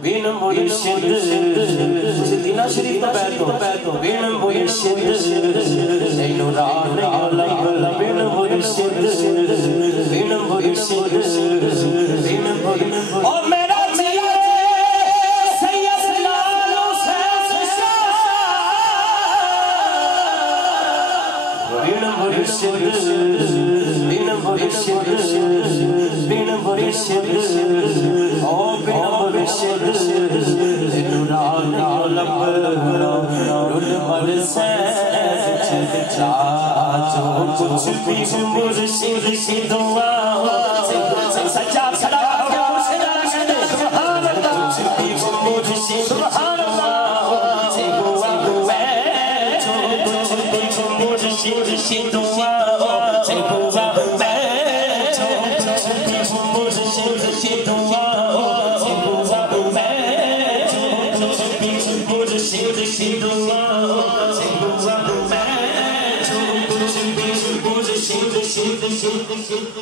بن مرشد سیدنا شریف بیٹھو بن مرشد اینو ران عالم بن مرشد بن مرشد بن مرشد اور میرا سید لال حسین شاہ بن مرشد بن مرشد بن مرشد او بن مرشد نوران عالم رول مرسے جو کچھ بھی مرشد کی دعا سچا کھڑا سبحان اللہ کچھ بھی مرشد سبحان اللہ جو کچھ بھی مرشد کی دعا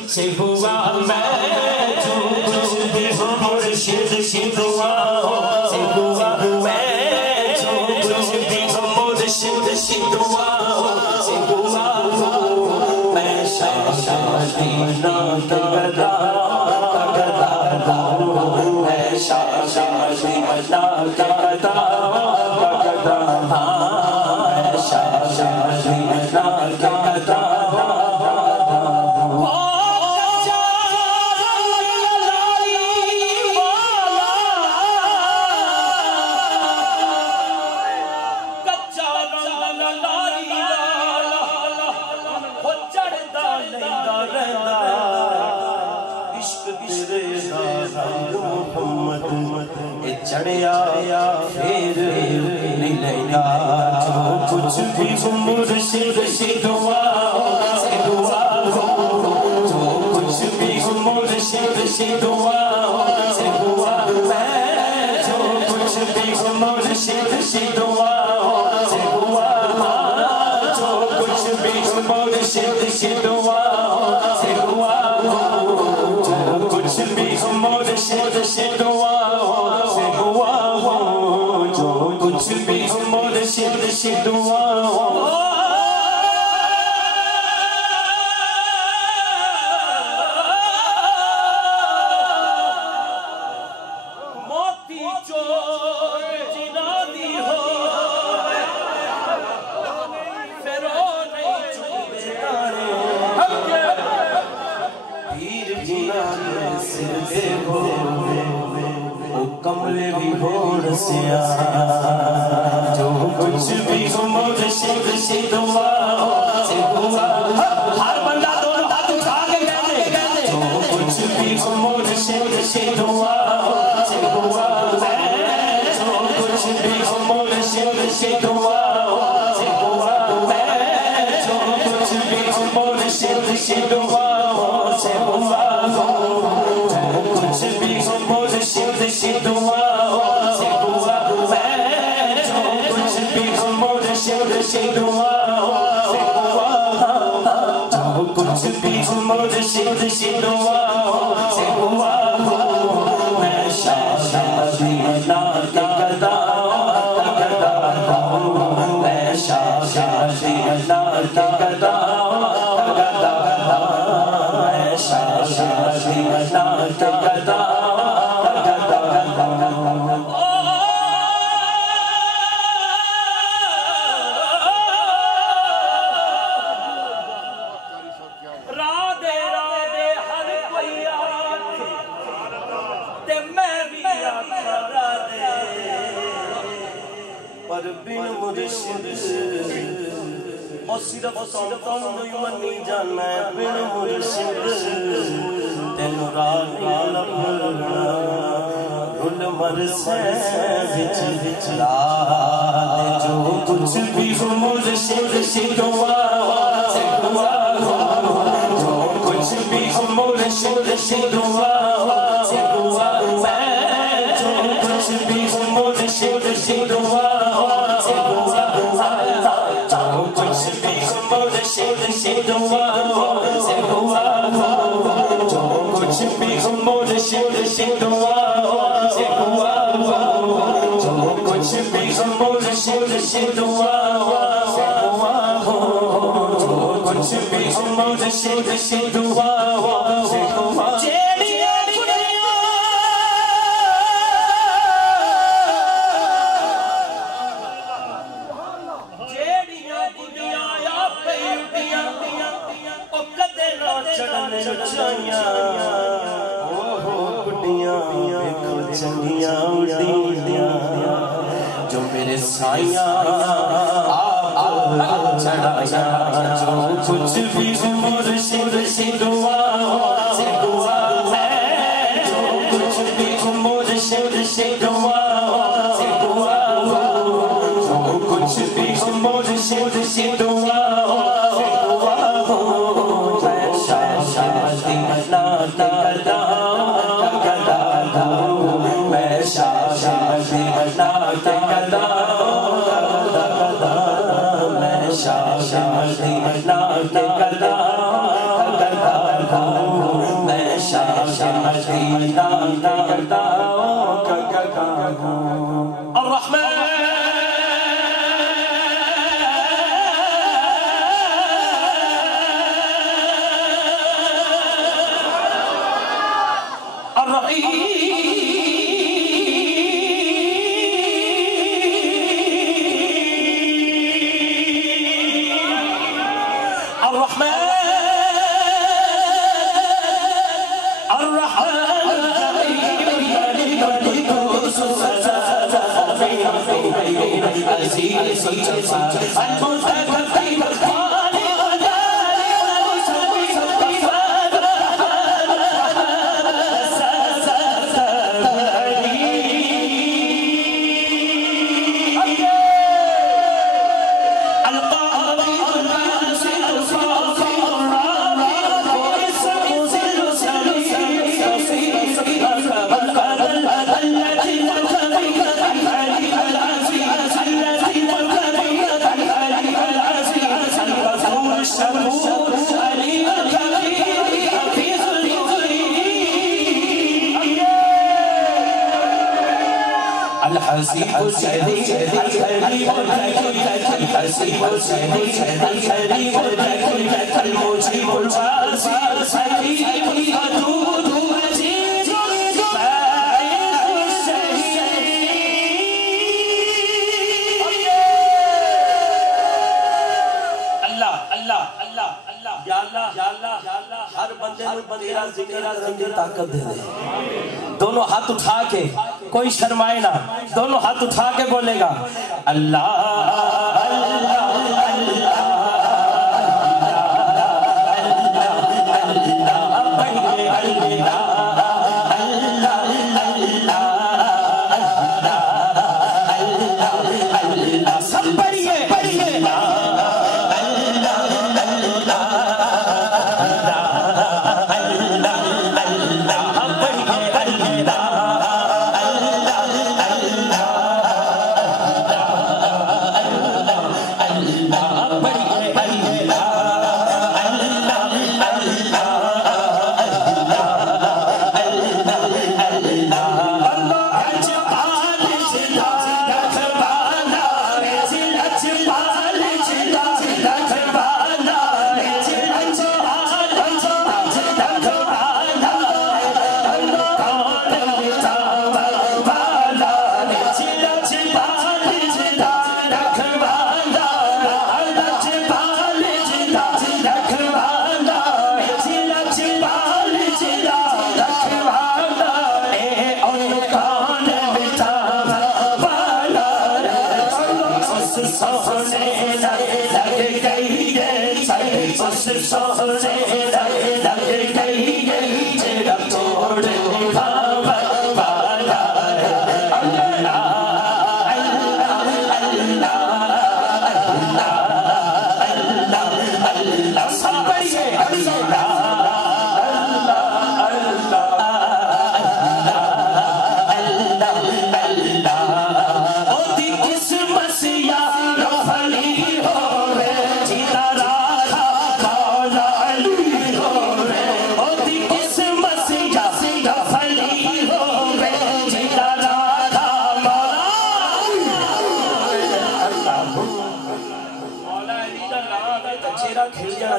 سے ہوا میں جو کچھ بھی مرشد کی دعا سے ہوا میں جو کچھ بھی مرشد کی دعا سے ہوا میں شاہ مدینہ کا گدا میں شاہ مدینہ کا گدا میں شاہ مدینہ کا گدا چڑھیا پھر نہیں لگا جو کچھ بھی مرشد کی دعا سے ہوا جو کچھ بھی مرشد کی دعا سے ہوا میں جو کچھ بھی مرشد کی دعا سے ہوا جو کچھ بھی مرشد کی دعا سے ہوا جو کچھ بھی مرشد کی دعا کچھ بھی مرشد کی دعا موتی چور جنا دی ہو پھر نہیں چھوڑے پیر جنا سر دے ہو کملے بھی بھوڑ سیا جو کچھ بھی مرشد کی دعا سے ہوا ہر بندہ دونوں ہاتھ اٹھا کے کہتے جو کچھ بھی مرشد کی دعا سے ہوا جو کچھ بھی مرشد کی دعا سے ہوا جو کچھ بھی مرشد کی دعا سے ہوا جو کچھ بھی مرشد کی دعا سے ہوا جو کچھ بھی مرشد کی دعا سے ہوا جو کچھ بھی مرشد کی دعا سے ہوا میں شاہ مدینہ کا گدا میں شاہ مدینہ کا گدا میں شاہ مدینہ کا گدا پر بن مرشد اور صرف سلطان نہیں منی جانا ہے بن مرشد تینو رانی لبھنا رول مرسے بچ رات جو کچھ بھی مرشد کی دعا سے ہوا جو کچھ بھی مرشد کی دعا سے ہوا جو کچھ بھی مرشد کی دعا سے ہوا جو کچھ بھی مرشد کی دعا سے ہوا جو کچھ بھی مرشد کی دعا سے ہوا سے دعا ہو جو کچھ بھی ہو مجھ سے دعا ہو جو میرے سائیاں آپ چڑھایا جو کچھ بھی مرشد سے دعا ہے جو کچھ بھی مرشد سے دعا جو کچھ بھی مرشد سے دعا دونوں ہاتھ اٹھا کے کوئی شرمائے نہ دونوں ہاتھ اٹھا کے بولے گا اللہ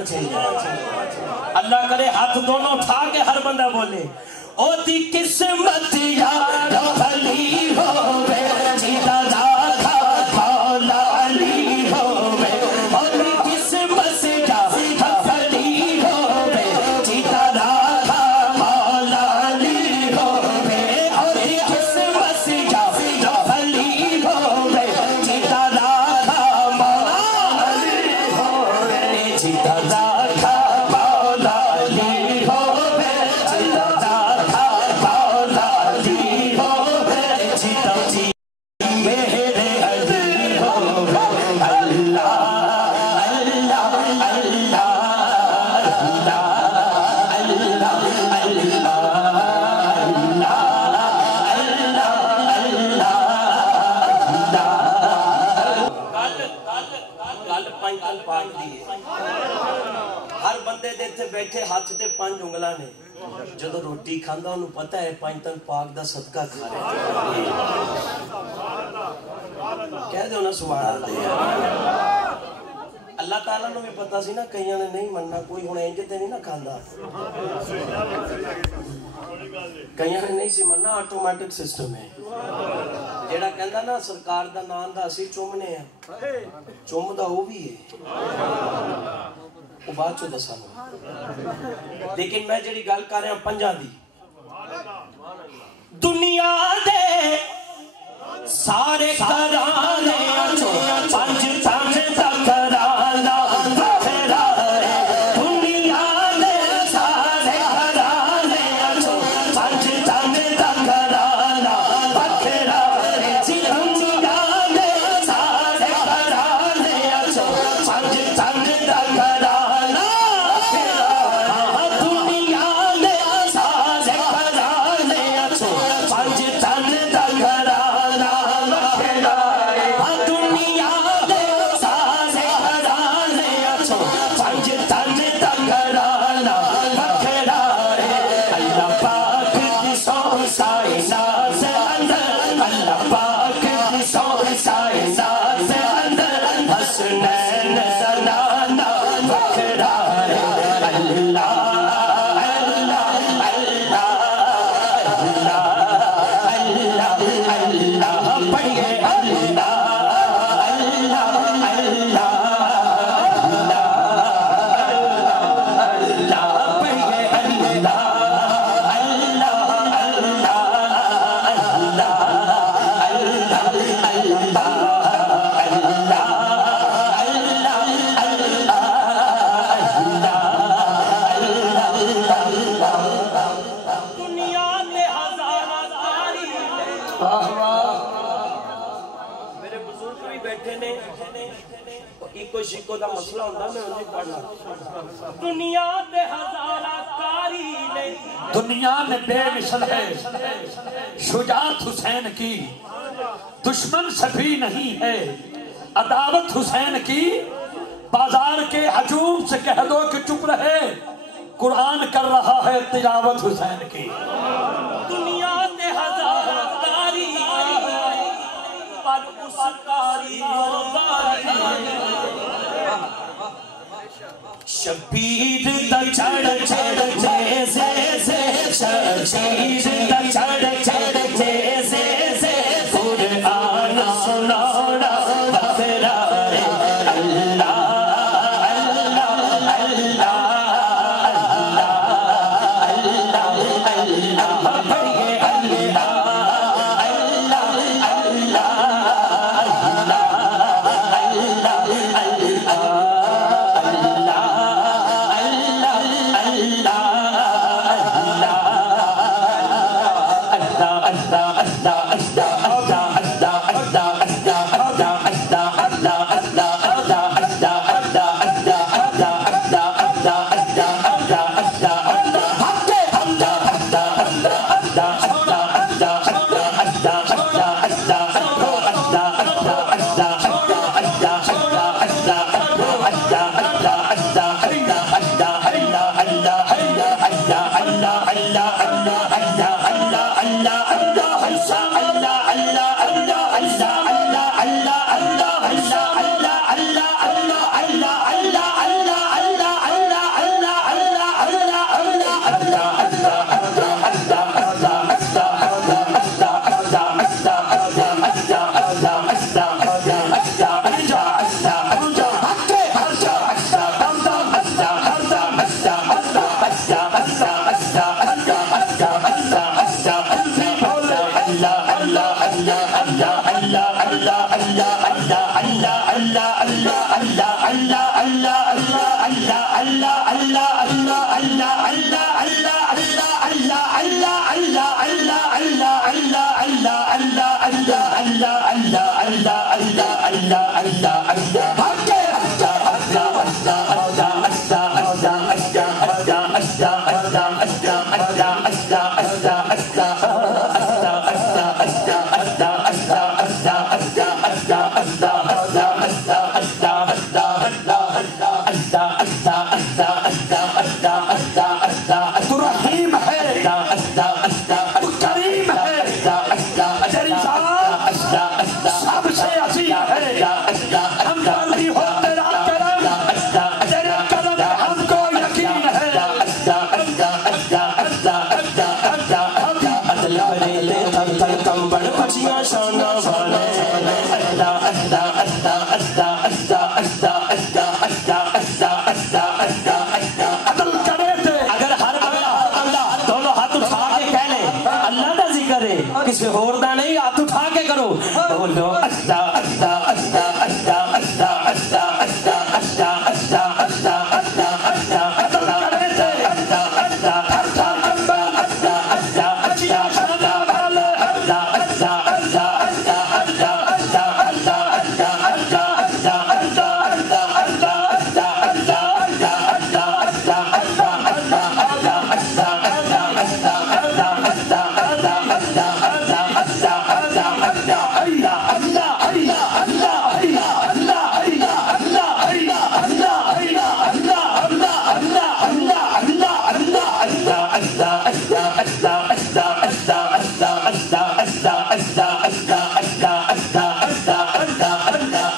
چاہیے اللہ کرے ہاتھ دونوں اٹھا کے ہر بندہ بولے او دی قسمت یار علی ہووے جیتا راکھا مولا علی ہووے او دی قسمت یار علی ہووے جیتا راکھا مولا علی ہووے او دی قسمت یار علی ہووے جیتا راکھا مولا علی ہووے جیتا راکھا ہر بندے دے تے بیٹھے ہاتھ تے 5 انگلاں نے جدو روٹی کھاندا انہوں پتہ ہے 5 تن پاک دا صدقہ کھا رہا ہے کہہ دو نا سبحان اللہ اللہ تعالیٰ نے بھی پتہ سی نا کئیاں نے نہیں مننا کوئی ہن انج تے نہیں نا کھاندا کئیاں نے نہیں سی مننا آٹومیٹک سسٹم ہے جیڑا کہندا نا سرکار دا نام دا اسی چومنے ہیں چوم دا وہ بھی ہے وہ بات چو دسا لیکن میں جڑی گل کر رہا ہوں 5 دی دنیا دے سارے کرانے 5 تن دا کرانا بکھرا ہے دنیا دے سارے کرانے 5 تن دا کرانا بکھرا ہے دنیا دے سارے کرانے 5 تن دا کرانا شکو دا مسئلہ ہوندہ میں انہیں پڑھنا دنیا دے ہزارہ کاری نے دنیا میں بے مثل ہے شجاعت حسین کی دشمن سبھی نہیں ہے عداوت حسین کی بازار کے ہجوم سے کہہ دو کہ چپ رہے قرآن کر رہا ہے تلاوت حسین کی دنیا دے ہزارہ کاری پر اس کاری شبیر دا چڑھ چڑھ جیسے شبیر دا چڑھ چڑھ جیسے قرآن سنانا بکھرا ہے اللہ اللہ اللہ اللہ اللہ سب سے عظیم ہے ہمدردی ہو تیرا کرم تیرے کرم ہم کو یقین ہے عدل کرے لے تر کمبڑ بچیاں شانہ والے عدل کرے تھے اگر ہر بندہ دونوں ہاتھ اٹھا کے کہہ لے اللہ دا ذکر ہے کسی اور دا نہیں ہاتھ اٹھا کے کرو بولو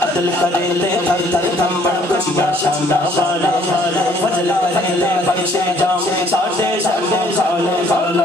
عدل کرے لے تر کمبڑ بچیاں شانہ والے فضل کرے لے بچے جامے ساٹے سنگے کھالے کھالو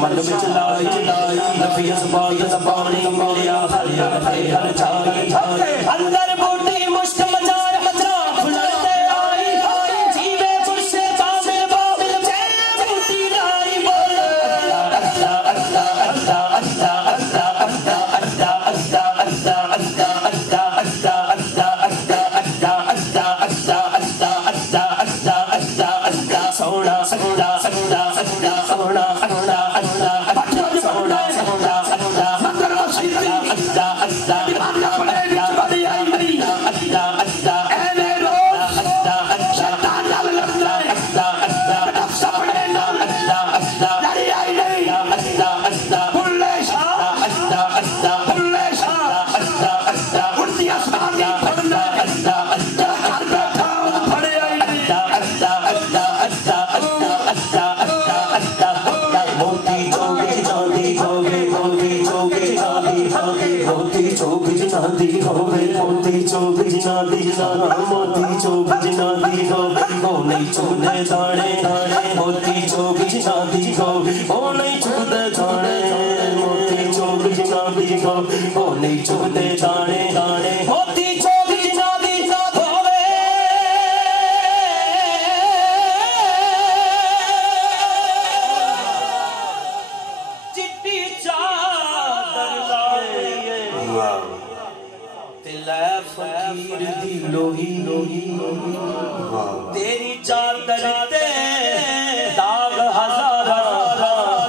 من بچ لائی نفی اسبائی زبانی ملیا ہر چاہی اندر بوٹی مشک مجار مجرا پھلتے آئی جیوے پرشے کامل بابل چین بوٹی لائی بولو سونا سونا سونا سونا تیری چادر تے داغ ہزار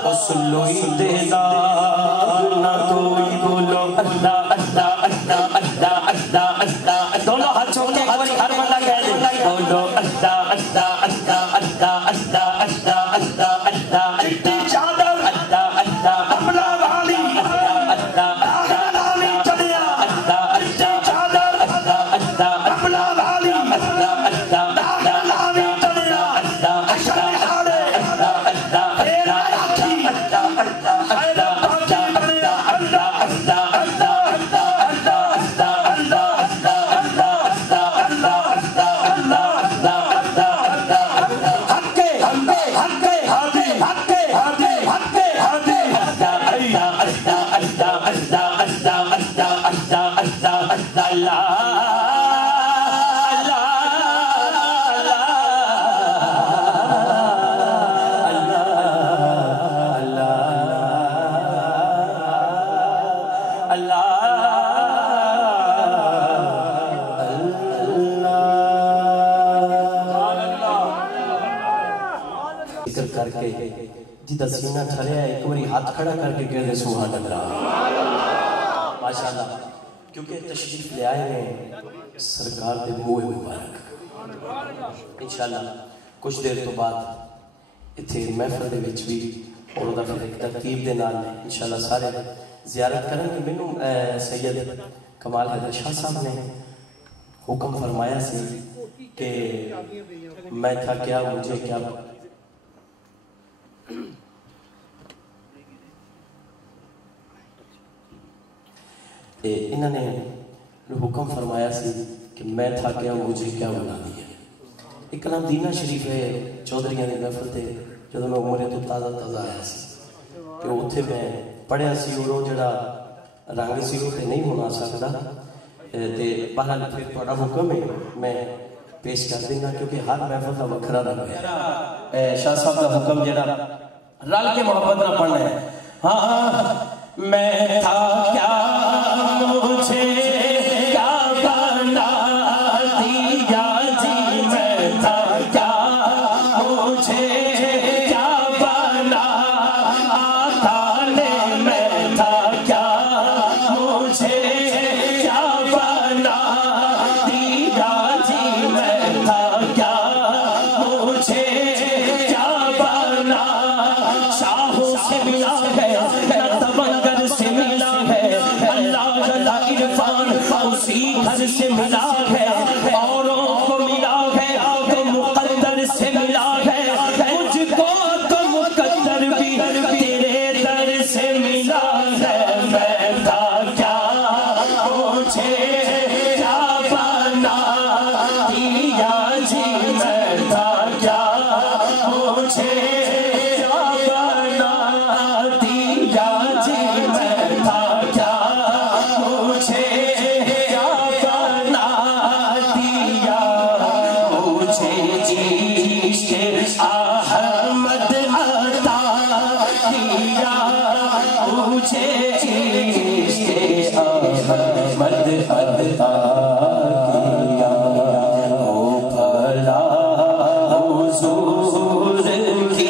اس لوئی دے داغ نہ کوئی بولو اللہ اللہ اللہ اللہ اللہ اللہ دونوں ہاتھ چھوڑ کے ہر بندہ کہہ دے بولو اللہ اللہ اللہ اللہ اللہ اللہ اللہ اللہ چٹی چادر اللہ اللہ حملہ والی اللہ اللہ والی چڑیا اللہ اللہ چادر اللہ اللہ حملہ والی اللہ اللہ والی چڑیا اللہ اللہ اللہ اللہ ذکر کر کے جدہ سینہ ٹھریا ہے ایک باری ہاتھ کھڑا کر کے کہہ دے سبحان اللہ ماشاءاللہ کیونکہ تشریف لے آئے ہیں سرکار دے منہ مبارک انشاءاللہ کچھ دیر تو بعد اتھے محفل دے وچ بھی اور دا پھر ایک ترتیب دے نال انشاءاللہ سارے زیارت کریں کہ میں سید کمال حیدر شاہ صاحب نے حکم فرمایا سی کہ میں تھا کیا مجھے کیا انہوں نے حکم فرمایا سی کہ میں تھا کیا مجھے کیا بنا دیا ایک کلام دینہ شریف ہے چودھریاں دی محفل تے جدوں میں عمرے تو تازہ آیا سی کہ اتھے میں پڑھیا سی اور جڑا رنگ سی تے نہیں ہونا سکتا تے بہرحال پھر تھوڑا حکم ہے میں پیش کر دینا کیونکہ ہر محفل کا وکھرا رنگ ہے شاہ صاحب کا حکم جڑا رل کے محبت نہ پڑھنا ہے ہاں میں تھا کیا مجھے کیا بنا دیا جی میں تھا کیا مجھے کیا بنا آقا نے میں تھا کیا مجھے کیا بنا دیا جی میں تھا کیا مجھے کیا بنا شاہوں سے ملا ہے تمنگر سے ملا ہے اللہ جلا عرفان اسی گھر سے ملا ہے اوروں کو ملا ہے تو مقدر سے ملا ہے مجھ کو تو مقدر بھی تیرے در سے ملا ہے میں تھا کیا مجھے کیا بنا دیا جی میں تھا کیا مجھے کیا بنا دیا جی میں تھا کیا مجھے کیا بنا دیا مجھے عشق احمد عطا کیا مجھے عشق احمد عطا کیا او بھلا حضور کی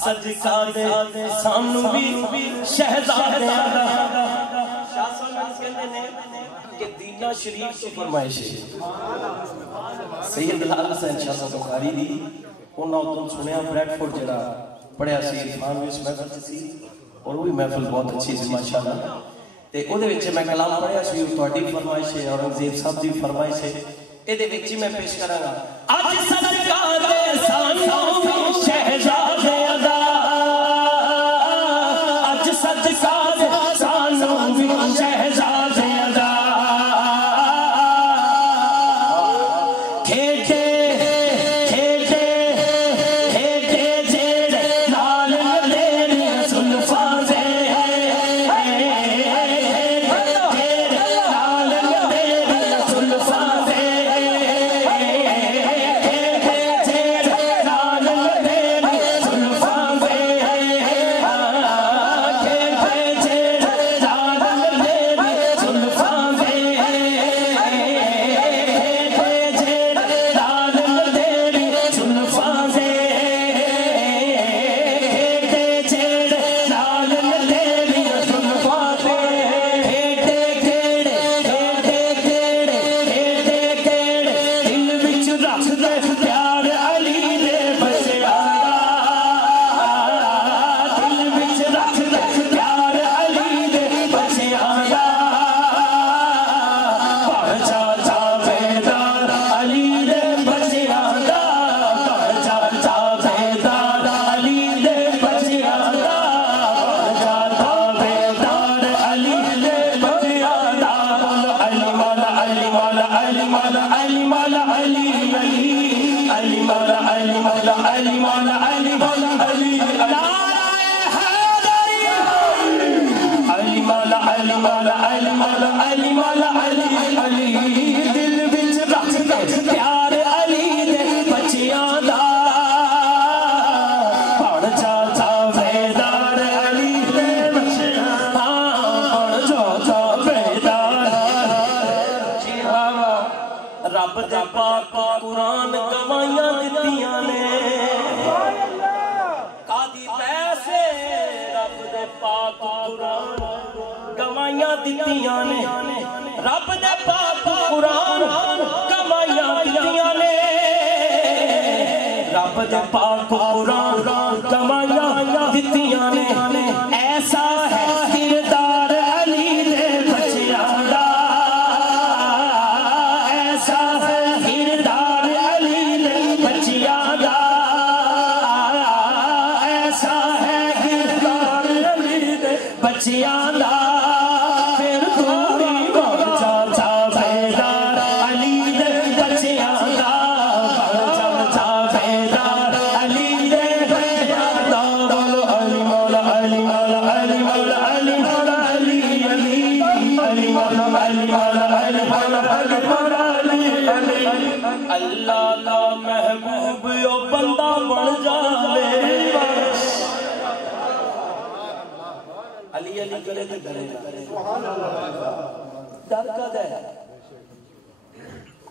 صدقہ دے سانو بھی شہزادے شاہ صاحب کہتے ہیں کہ دینا شریف کی فرمائش ہے سید لال حسین شاہ صاحب بخاری دی انہوں نے سنیا بریڈ فورڈ جڑا پڑھیا سی عرفان میں اس محفل سی اور وہ بھی محفل بہت اچھی سی ماشاءاللہ تے او دے وچ میں کلام پڑھیا سی تہاڈی فرمائش ہے اورنگزیب صاحب دی فرمائش ہے اے دے وچ میں پیش کراں گا اج صدقہ دے سانو بھی شہزادے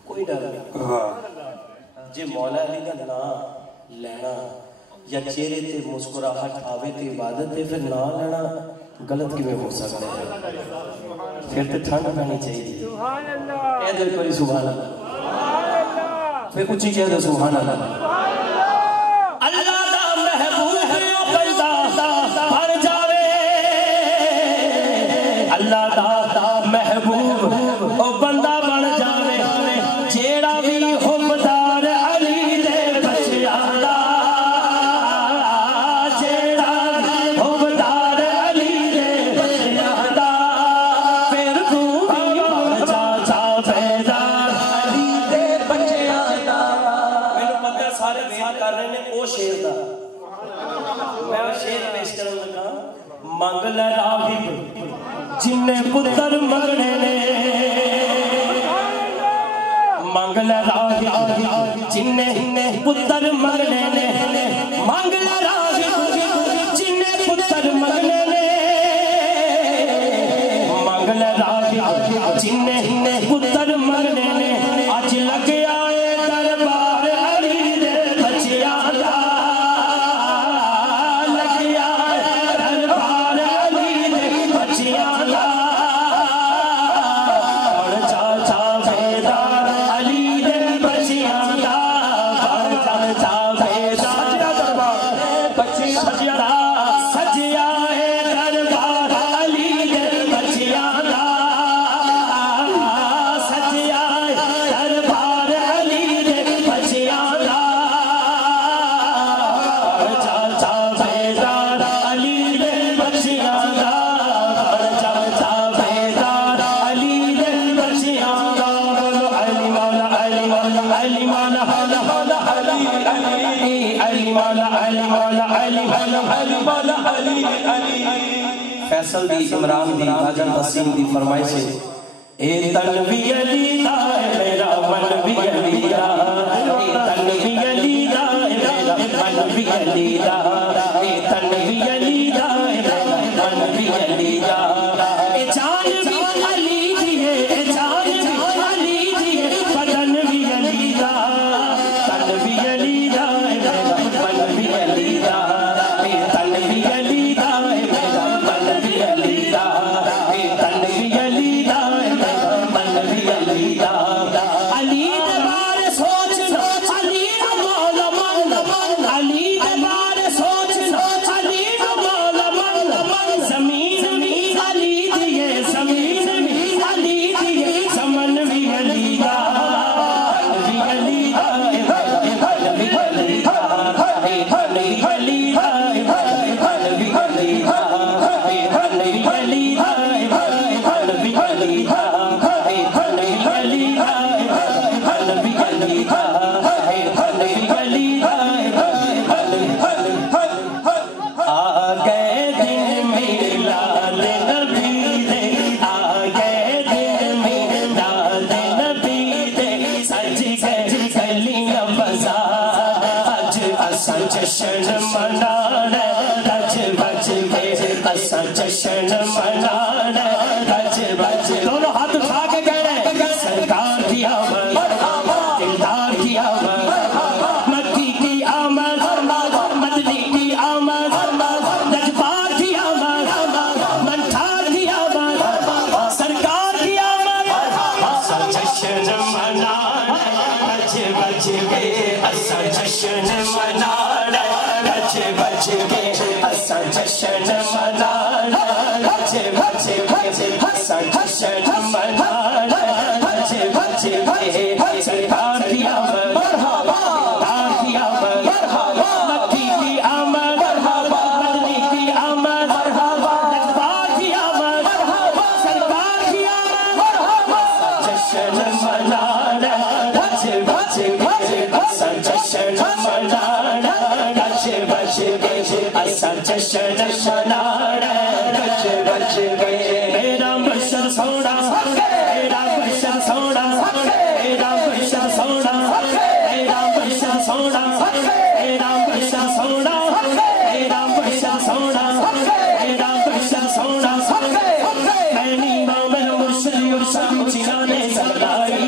کوئی ڈر نہیں جے مولا علی کا نام لینا یا چہرے تے مسکراہٹ آوے تے عبادت تے پھر نہ لینا غلط کیویں ہو سکتا ہے پھر تے ٹھنڈ پانی چاہیے اے دل کری سبحان اللہ پھر اونچی کہہ دو سبحان اللہ اللہ دا محبوب بندہ بھر جاوے منگل راغب جن پتر منگنے نے منگل راغب جن پتر منگنے نے منگل راغب جن پتر منگنے نے منگل راغب جن پتر منگنے نے اج لگ آئے دربار علی دے بچیاں دا لگ آئے دربار علی دے بچیاں دا اور چاچا بیدار علی دے بچیاں دا اور چاچا بیدار بچیاں سجیا سجیا ہے دربار علی دے بچیاں دا سجیا دربار علی دے بچیاں دا اور چاچا بیدار علی دے بچیاں دا اور چاچا بیدار علی دے بچیاں دا بولو علی مولا علی مولا علی مولا علی علی مولا علی مولا علی مولا علی فیصل دی عمران دی حاجر وسیم دی فرمائش ہے اے تنوی علی دا میرا من بھی علی دا اے تنوی علی دا میرا من بھی علی دا اے تنوی علی دا میرا من بھی علی دا اے جان بھی علی دی ہے اے جان بھی علی دی ہے بدن بھی علی دا تن بھی علی دا میرا من بھی علی دا اے تن بھی علی دا میرا من بھی علی دا اے تن بھی علی دا میرا من بھی علی دا علی دے بارے سوچنا علی دا مولا من علی دے بارے سوچنا علی دا مولا من زمین بھی علی دی ہے زمین بھی علی دی ہے زمن بھی علی دا بھی علی دا بھی علی دا بھی علی دا بھی علی دا جشن منانا رج بج کے اسا جشن منانا رج بج دونوں ہاتھ اٹھا کے کہہ رہے ہیں سرکار کی آمد دلدار کی آمد مکی کی آمد مدنی کی آمد نجبار کی آمد منٹھار کی آمد سرکار کی آمد اسا جشن منانا رج بج کے اسا جشن منانا رج بج کے اسا جشن منانا رج بج کے اسا جشن منانا رج بج کے سرکار کی آمد دار کی آمد مکی کی آمد مدنی کی آمد نجبار کی آمد سرکار کی آمد جشن منانا رج بج کے اسا جشن منانا رج بج کے اسا جشن منانا رج بج کے میرا بشر سونا میرا بشر سونا میرا بشر سونا میرا بشر سونا میرا بشر سونا میرا بشر سونا میرا بشر سونا میں نہیں مامن مرشد یرشد چیزانے سلائی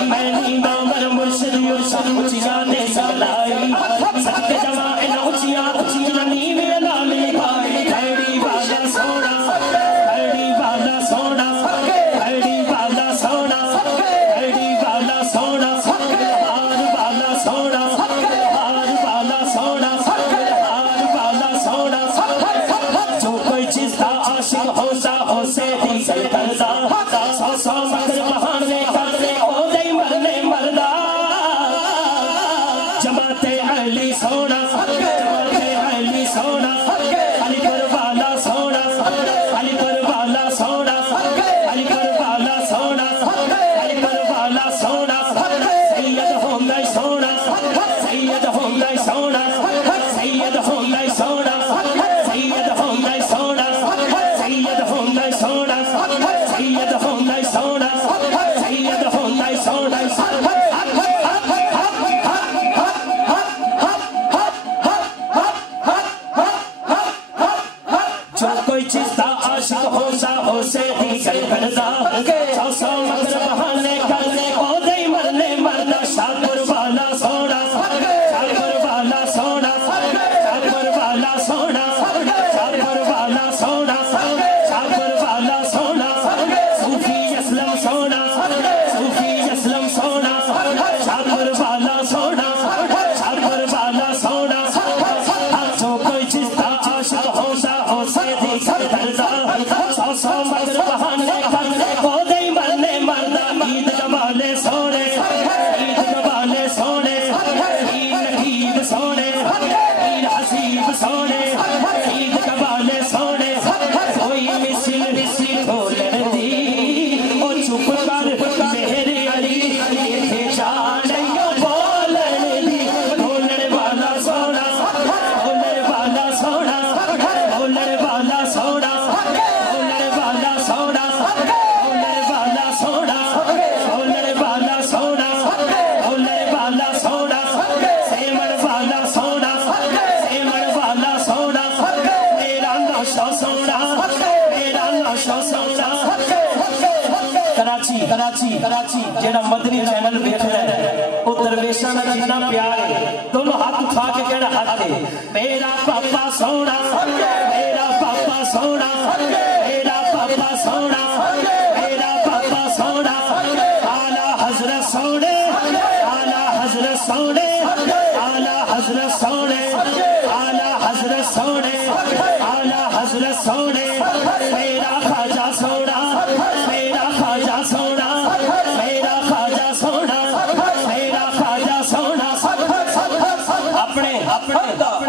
میں نہیں مامن مرشد یرشد چیزانے سلائی سکتے جماعن اچیاں جنانی میں نامی بھائی کھڑی والا سونا کھڑی والا سونا کھڑی والا سونا کھڑی والا سونا ہار والا سونا ہار والا سونا ہار والا سونا جو کوئی چیز کا عاشق ہوتا ہو سے دیگر کردا سو سو مکر بہانے کرنے ہو دئی مرنے مردا جماعت علی سونا جماعت علی سونا علی پر والا سونا علی پر والا سونا علی پر والا سونا علی پر والا سونا سید ہو گئے سونا سید ہو گئے سونا سید ہو گئے سونا سید ہو گئے سونا جو کوئی چیزتا عاشق ہوتا ہو سے دیگر کردا سو سو مگر بہانے کرنے کو دے مرنے مرنا شاکر والا سونا شاکر والا سونا شاکر والا سونا شاکر والا سونا شاکر والا سونا صوفی اسلم سونا صوفی اسلم سونا شاکر والا سونا شاکر والا سونا جو کوئی چیزتا عاشق ہوتا ہو سے دیگر کردا سو سو مگر بہانے کرنے کو دے مرنے مرنا عید نوالے سونے عید نوالے سونے عید نقیب سونے عید حسیب سونے عید نوالے سونے کوئی مثل مثل کھولن دی او چپ کر میرے علی یہ تھے جانیوں بولن دی بولن والا سونا بولن والا سونا بولن والا سونا بولن والا سونا بولن والا سونا بولن والا سونا بولن والا سونا سیمن والا سونا سیمن والا سونا میرا نشہ سونا میرا نشہ سونا کراچی کراچی کراچی جیڑا مدنی چینل دیکھ رہا ہے وہ درویشاں دا جتنا پیار ہے دونوں ہاتھ اٹھا کے کہنا ہاتھ ہے میرا پاپا سونا میرا پاپا سونا میرا پاپا سونا میرا پاپا سونا اعلیٰ حضرت سونے اعلیٰ حضرت سونے اعلیٰ حضرت سونے اعلیٰ حضرت سونے اعلیٰ حضرت سونے میرا خواجہ سونا میرا خواجہ سونا میرا خواجہ سونا میرا خواجہ سونا اپنے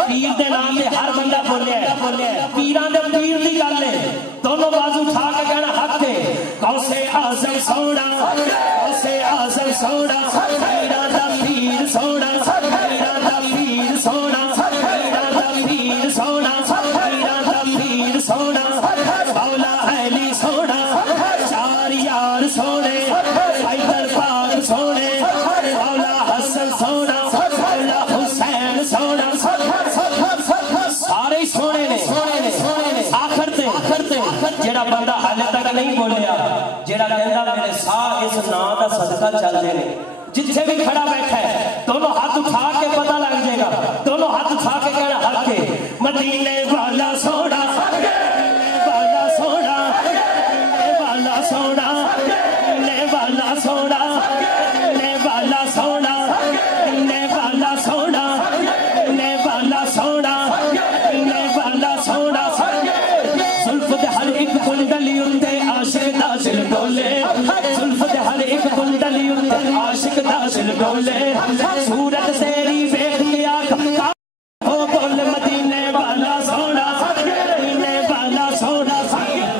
پیر دے نام دے ہر بندہ بولیا ہے پیران دے پیر دی گل ہے دونوں بازو اٹھا کے کہنا حق ہے غوث اعظم سونا غوث اعظم سونا پیران دا پیر سونا پیران دا پیر سونا پیران دا پیر سونا پیران دا پیر سونا مولا علی سونا چار یار سونے حیدر پاک سونے مولا حسن سونا مولا حسین سونا سارے سونے نے آخر تے جیڑا بندہ حالے تک نہیں بولیا جیڑا کہندا میرے ساہ اس نام دا صدقہ چل دے نے جتھے بھی کھڑا بیٹھا ہے دونوں ہاتھ اٹھا کے پتہ لگ جائے گا دونوں ہاتھ اٹھا کے کہنا حق ہے مدینے والا سونا مدینے والا سونا مدینے والا سونا مدینے والا سونا مدینے والا سونا مدینے والا سونا مدینے والا سونا مدینے والا سونا زلف دے ہر ایک کنڈلی اندے عاشق دا دل ڈولے زلف دے ہر ایک کنڈلی اندے عاشق دا دل ڈولے صورت تیری ویکھ کے آکھا ہو بول مدینے والا سونا مدینے والا سونا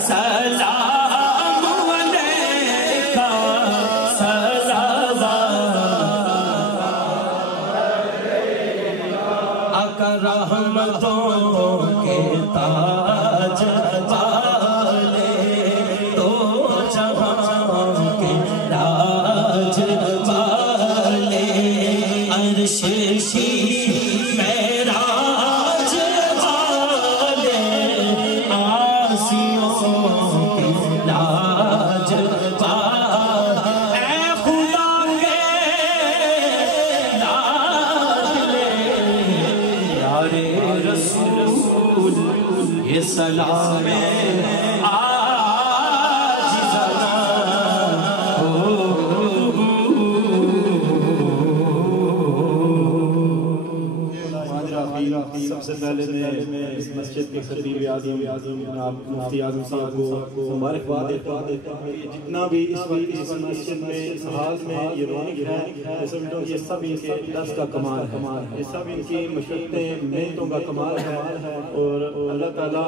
سلام علیکہ سلام آقا رحمتوں کے تاج والے دو جہاں کے راج والے عرش کی معراج والے آسیوں کے لاج والے اے خدا کے لاڈلے یار رسول یہ سلام سب سے پہلے میں اس مسجد کے خطیب اعظم جناب مفتی اعظم صاحب کو مبارکباد دیتا ہوں جتنا بھی اس مسجد میں اس حال میں یہ رونق ہے یہ سب ان کے درس کا کمال ہے یہ سب ان کی مشقتیں محنتوں کا کمال ہے اور اللہ تعالیٰ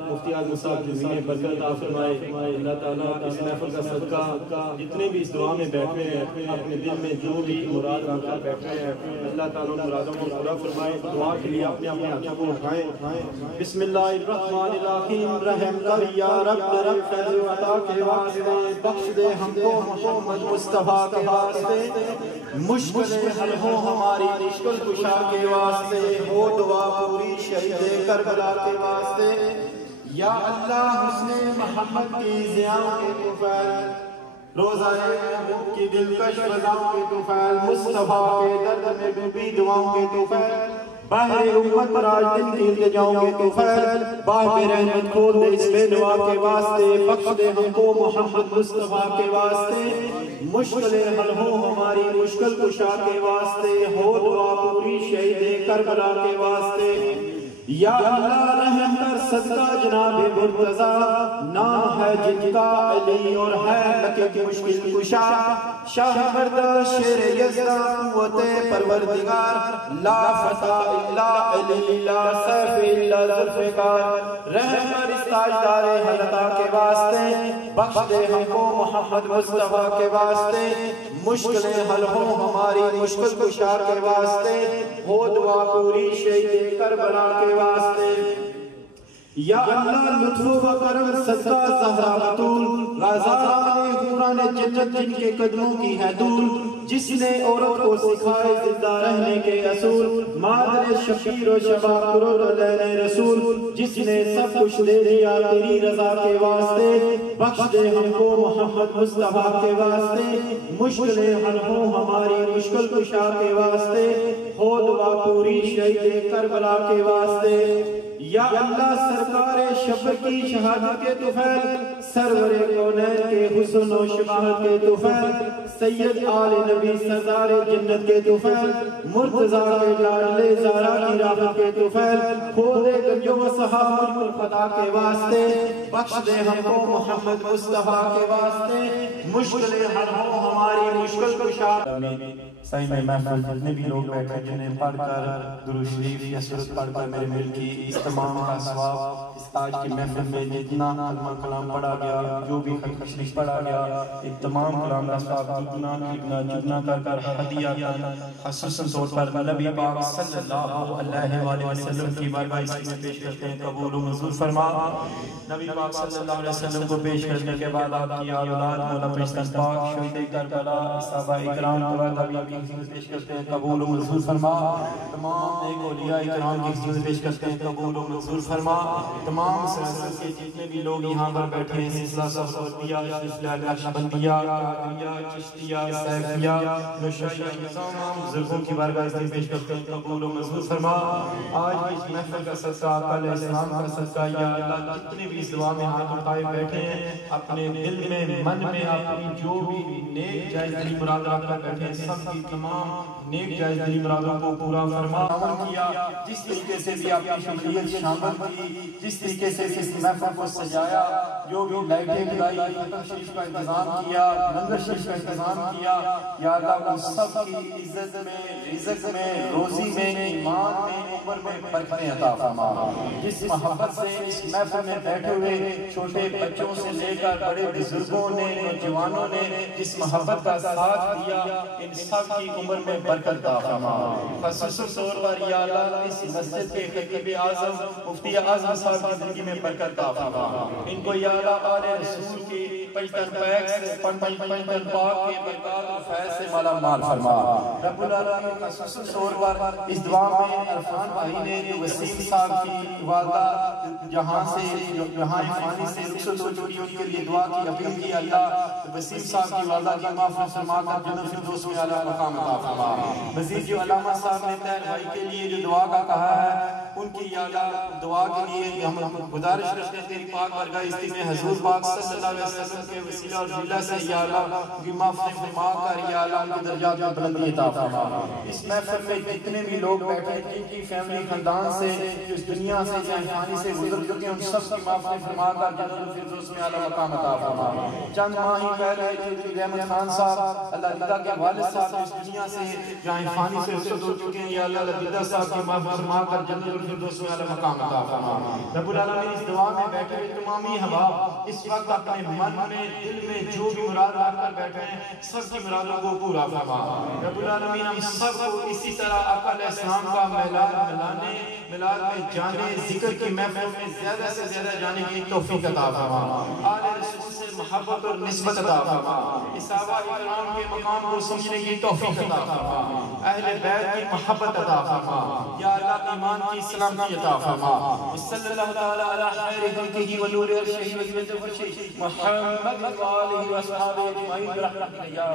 مفتی اعظم صاحب کی برکت عطا فرمائے اللہ تعالیٰ اس محفل کا صدقہ جتنے بھی اس دعا میں بیٹھے ہیں اپنے دل میں جو بھی مراد رکھ کر بیٹھے ہیں اللہ تعالیٰ مرادوں کو پورا فرمائے دعا کے لیے اپنے ہاتھوں کو اٹھائیں بسم اللہ الرحمن الرحیم رحم کر یا رب فیض و عطا کے واسطے بخش دے ہم کو محمد مصطفیٰ کے واسطے مشکل حل ہو ہماری مشکل کشا کے واسطے ہو دعا پوری شہید کربلا کے واسطے یا اللہ حسن محمد کی ضیاؤں کے طفیل، روزہ محبوب کی دلکش فضاؤں کے طفیل، مصطفیٰ کے درد میں ڈوبی دعاؤں کے طفیل، باہر امت پر آج دن کی التجاؤں کے طفیل، باہر رحمت کھول دے اس بے دعا کے واسطے، بخش دے ہم کو محمد مصطفیٰ کے واسطے، مشکلیں حل ہو ہماری مشکل کشا کے واسطے، ہو دعا پوری شہید کربلا کے واسطے، یا اللہ رحم کر صدقہ جناب مرتضیٰ، نام ہے جن کا علی اور ہے لکہ مشکل کشا، شاہ مردہ شیر یزدہ قوت پروردگار، لا فتح الا علی لا سیف الا ذوالفقار، رحم کر اس تاجدار حلقہ کے واسطے، بخش دے ہم کو محمد مصطفیٰ کے واسطے، مشکلیں حل ہو ہماری مشکل کشا کے واسطے، ہو دعا پوری شہید کربلا کے واسطے، یا اللہ لطف و کرم صدقہ زہرا بطول، غازان حوران جنت جن کے قدموں کی ہے دول، جس نے عورت کو سکھائے زندہ رہنے کے اصول، مادر شفیر و شفا قرر لین رسول، جس نے سب کچھ دے دیا تیری رضا کے واسطے، بخش دے ہم کو محمد مصطفیٰ کے واسطے، مشکلیں حل ہو ہماری مشکل کشا کے واسطے، ہو دعا پوری شہید کربلا کے واسطے، یا اللہ سرکار شفق کی شہادت کے طفیل، سرور کونین کے حسن و شباہت کے طفیل، سید آل نبی سردار جنت کے طفیل، مرتضیٰ کے لاڈلے زہرا کی راحت کے طفیل، کھودے گنجو و صحاب الخدا کے واسطے، بخش دے ہم کو محمد مصطفیٰ کے واسطے، مشکلیں حل ہو ہماری مشکل کشا۔ صحیح میں محفل جتنے بھی لوگ بیٹھے جنہیں پڑھ کر درود شریف یا سورت پڑھ کر میرے مل کی اس تمام کا ثواب، اس آج کی محفل میں جتنا کلمہ کلام پڑھا گیا، جو بھی ختم شریف پڑھا گیا، ایک تمام کلام کا ثواب جتنا کر کر ہدیہ کر، خصوصاً طور پر نبی پاک صلی اللہ علیہ وآلہ وسلم کی بارگاہ میں پیش کرتے ہیں، قبول و منظور فرما۔ نبی پاک صلی اللہ علیہ وسلم کو پیش کرنے کے بعد آپ کی اولاد مولا پرستان پاک شہید کربلا صحابہ اکرام کی خدمت پیش کرتے ہیں، قبول و منظور فرما۔ تمام نیک اولیاء اکرام کی خدمت پیش کرتے ہیں، قبول و منظور فرما۔ تمام سلسلے کے جتنے بھی لوگ یہاں پر بیٹھے ہیں، سلسلہ صفوریہ، سلسلہ نقشبندیہ، قادریہ، چشتیہ، سیفیہ، نوشیریہ، تمام بزرگوں کی بارگاہ میں پیش کرتے ہیں، قبول و منظور فرما۔ آج اس محفل کا صدقہ آقا علیہ السلام کا صدقہ، یا اللہ جتنے بھی اس دعا میں ہاتھ اٹھائے بیٹھے ہیں، اپنے دل میں من میں اپنی جو بھی نیک جائز دلی مراد رکھ کر بیٹھے ہیں، سب کی تمام نیک جائز دلی مرادوں کو پورا فرما کیا۔ جس طریقے سے بھی آپ کی شمولیت شامل کی، جس طریقے سے بھی اس محفل کو سجایا، جو بھی لائٹیں لگائی، ختم شریف کا انتظام کیا، لنگر شریف کا انتظام کیا، یا اللہ ان سب کی عزت میں، رزق میں، روزی میں، ایمان میں، عمر میں برکتیں عطا فرما۔ جس محبت سے اس محفل میں بیٹھے ہوئے چھوٹے بچوں سے لے کر بڑے بزرگوں نے، نوجوانوں نے جس محبت کا ساتھ دیا، ان سب کی عمر میں برکت عطا فرما۔ خصوصاً طور پر یا اللہ اس مسجد کے خطیب اعظم مفتی اعظم صاحب کی زندگی میں برکت عطا فرما۔ ان کو یا اللہ آل رسول کی پنجتن پیک سے پنجتن پاک کے برکات و فیض سے مالا مال فرما۔ رب العالمین خصوصاً طور پر اس دعا میں عرفان بھائی نے جو وسیم صاحب کی والدہ جہاں فانی سے رخصت ہو چکی ان کے لیے دعا کی اپیل کی، اللہ وسیم صاحب کی والدہ کی معافی فرما کر جنت فردوس میں اعلیٰ مقام عطا فرما۔ مزید جو علامہ صاحب نے طاہر بھائی کے لیے جو دعا کا کہا ہے، ان کی یا اللہ دعا کے لیے ہم گزارش کرتے ہیں تیری پاک بارگاہ عزت میں حضور پاک صلی اللہ علیہ وسلم کے وسیلہ اور ذلہ سے یا اللہ ان کی معافی فرما کر یا اللہ ان کے درجات میں بلندی عطا فرما۔ اس محفل میں جتنے بھی لوگ بیٹھے ہیں، جن کی فیملی خاندان سے جو اس دنیا سے جہاں فانی سے گزر چکے ہیں، ان سب کی معافی فرما کر جنت الفردوس میں اعلیٰ مقام عطا فرما۔ چند ماہ ہی پہلے چودھری رحمت خان صاحب اللہ دیدہ کے والد صاحب اس دنیا سے جہاں فانی سے رخصت ہو چکے ہیں، یا اللہ دیدہ صاحب کی معافی فرما کر جنت الفردوس میں اعلیٰ مقام عطا فرما۔ رب العالمین اس دعا میں بیٹھے ہوئے تمامی احباب اس وقت اپنے من میں، دل میں جو بھی مراد رکھ کر بیٹھے ہیں، سب کی مرادوں کو پورا فرما۔ رب العالمین ہم سب کو اسی طرح آقا علیہ السلام کا میلاد میں جانے، ذکر کی محفل میں زیادہ سے زیادہ جانے کی توفیق عطا فرما۔ آل رسول سے محبت اور نسبت عطا فرما۔ صحابہ اکرام کے مقام کو سمجھنے کی توفیق عطا فرما۔ اہل بیت کی محبت عطا فرما۔ یا اللہ ایمان کی سلامتی عطا فرما صلی اللہ تعالی علی خیر خلقہ و نور عرشہ و زینت فرشہ محمد و آلہ و اصحابہ اجمعین برحمتک یا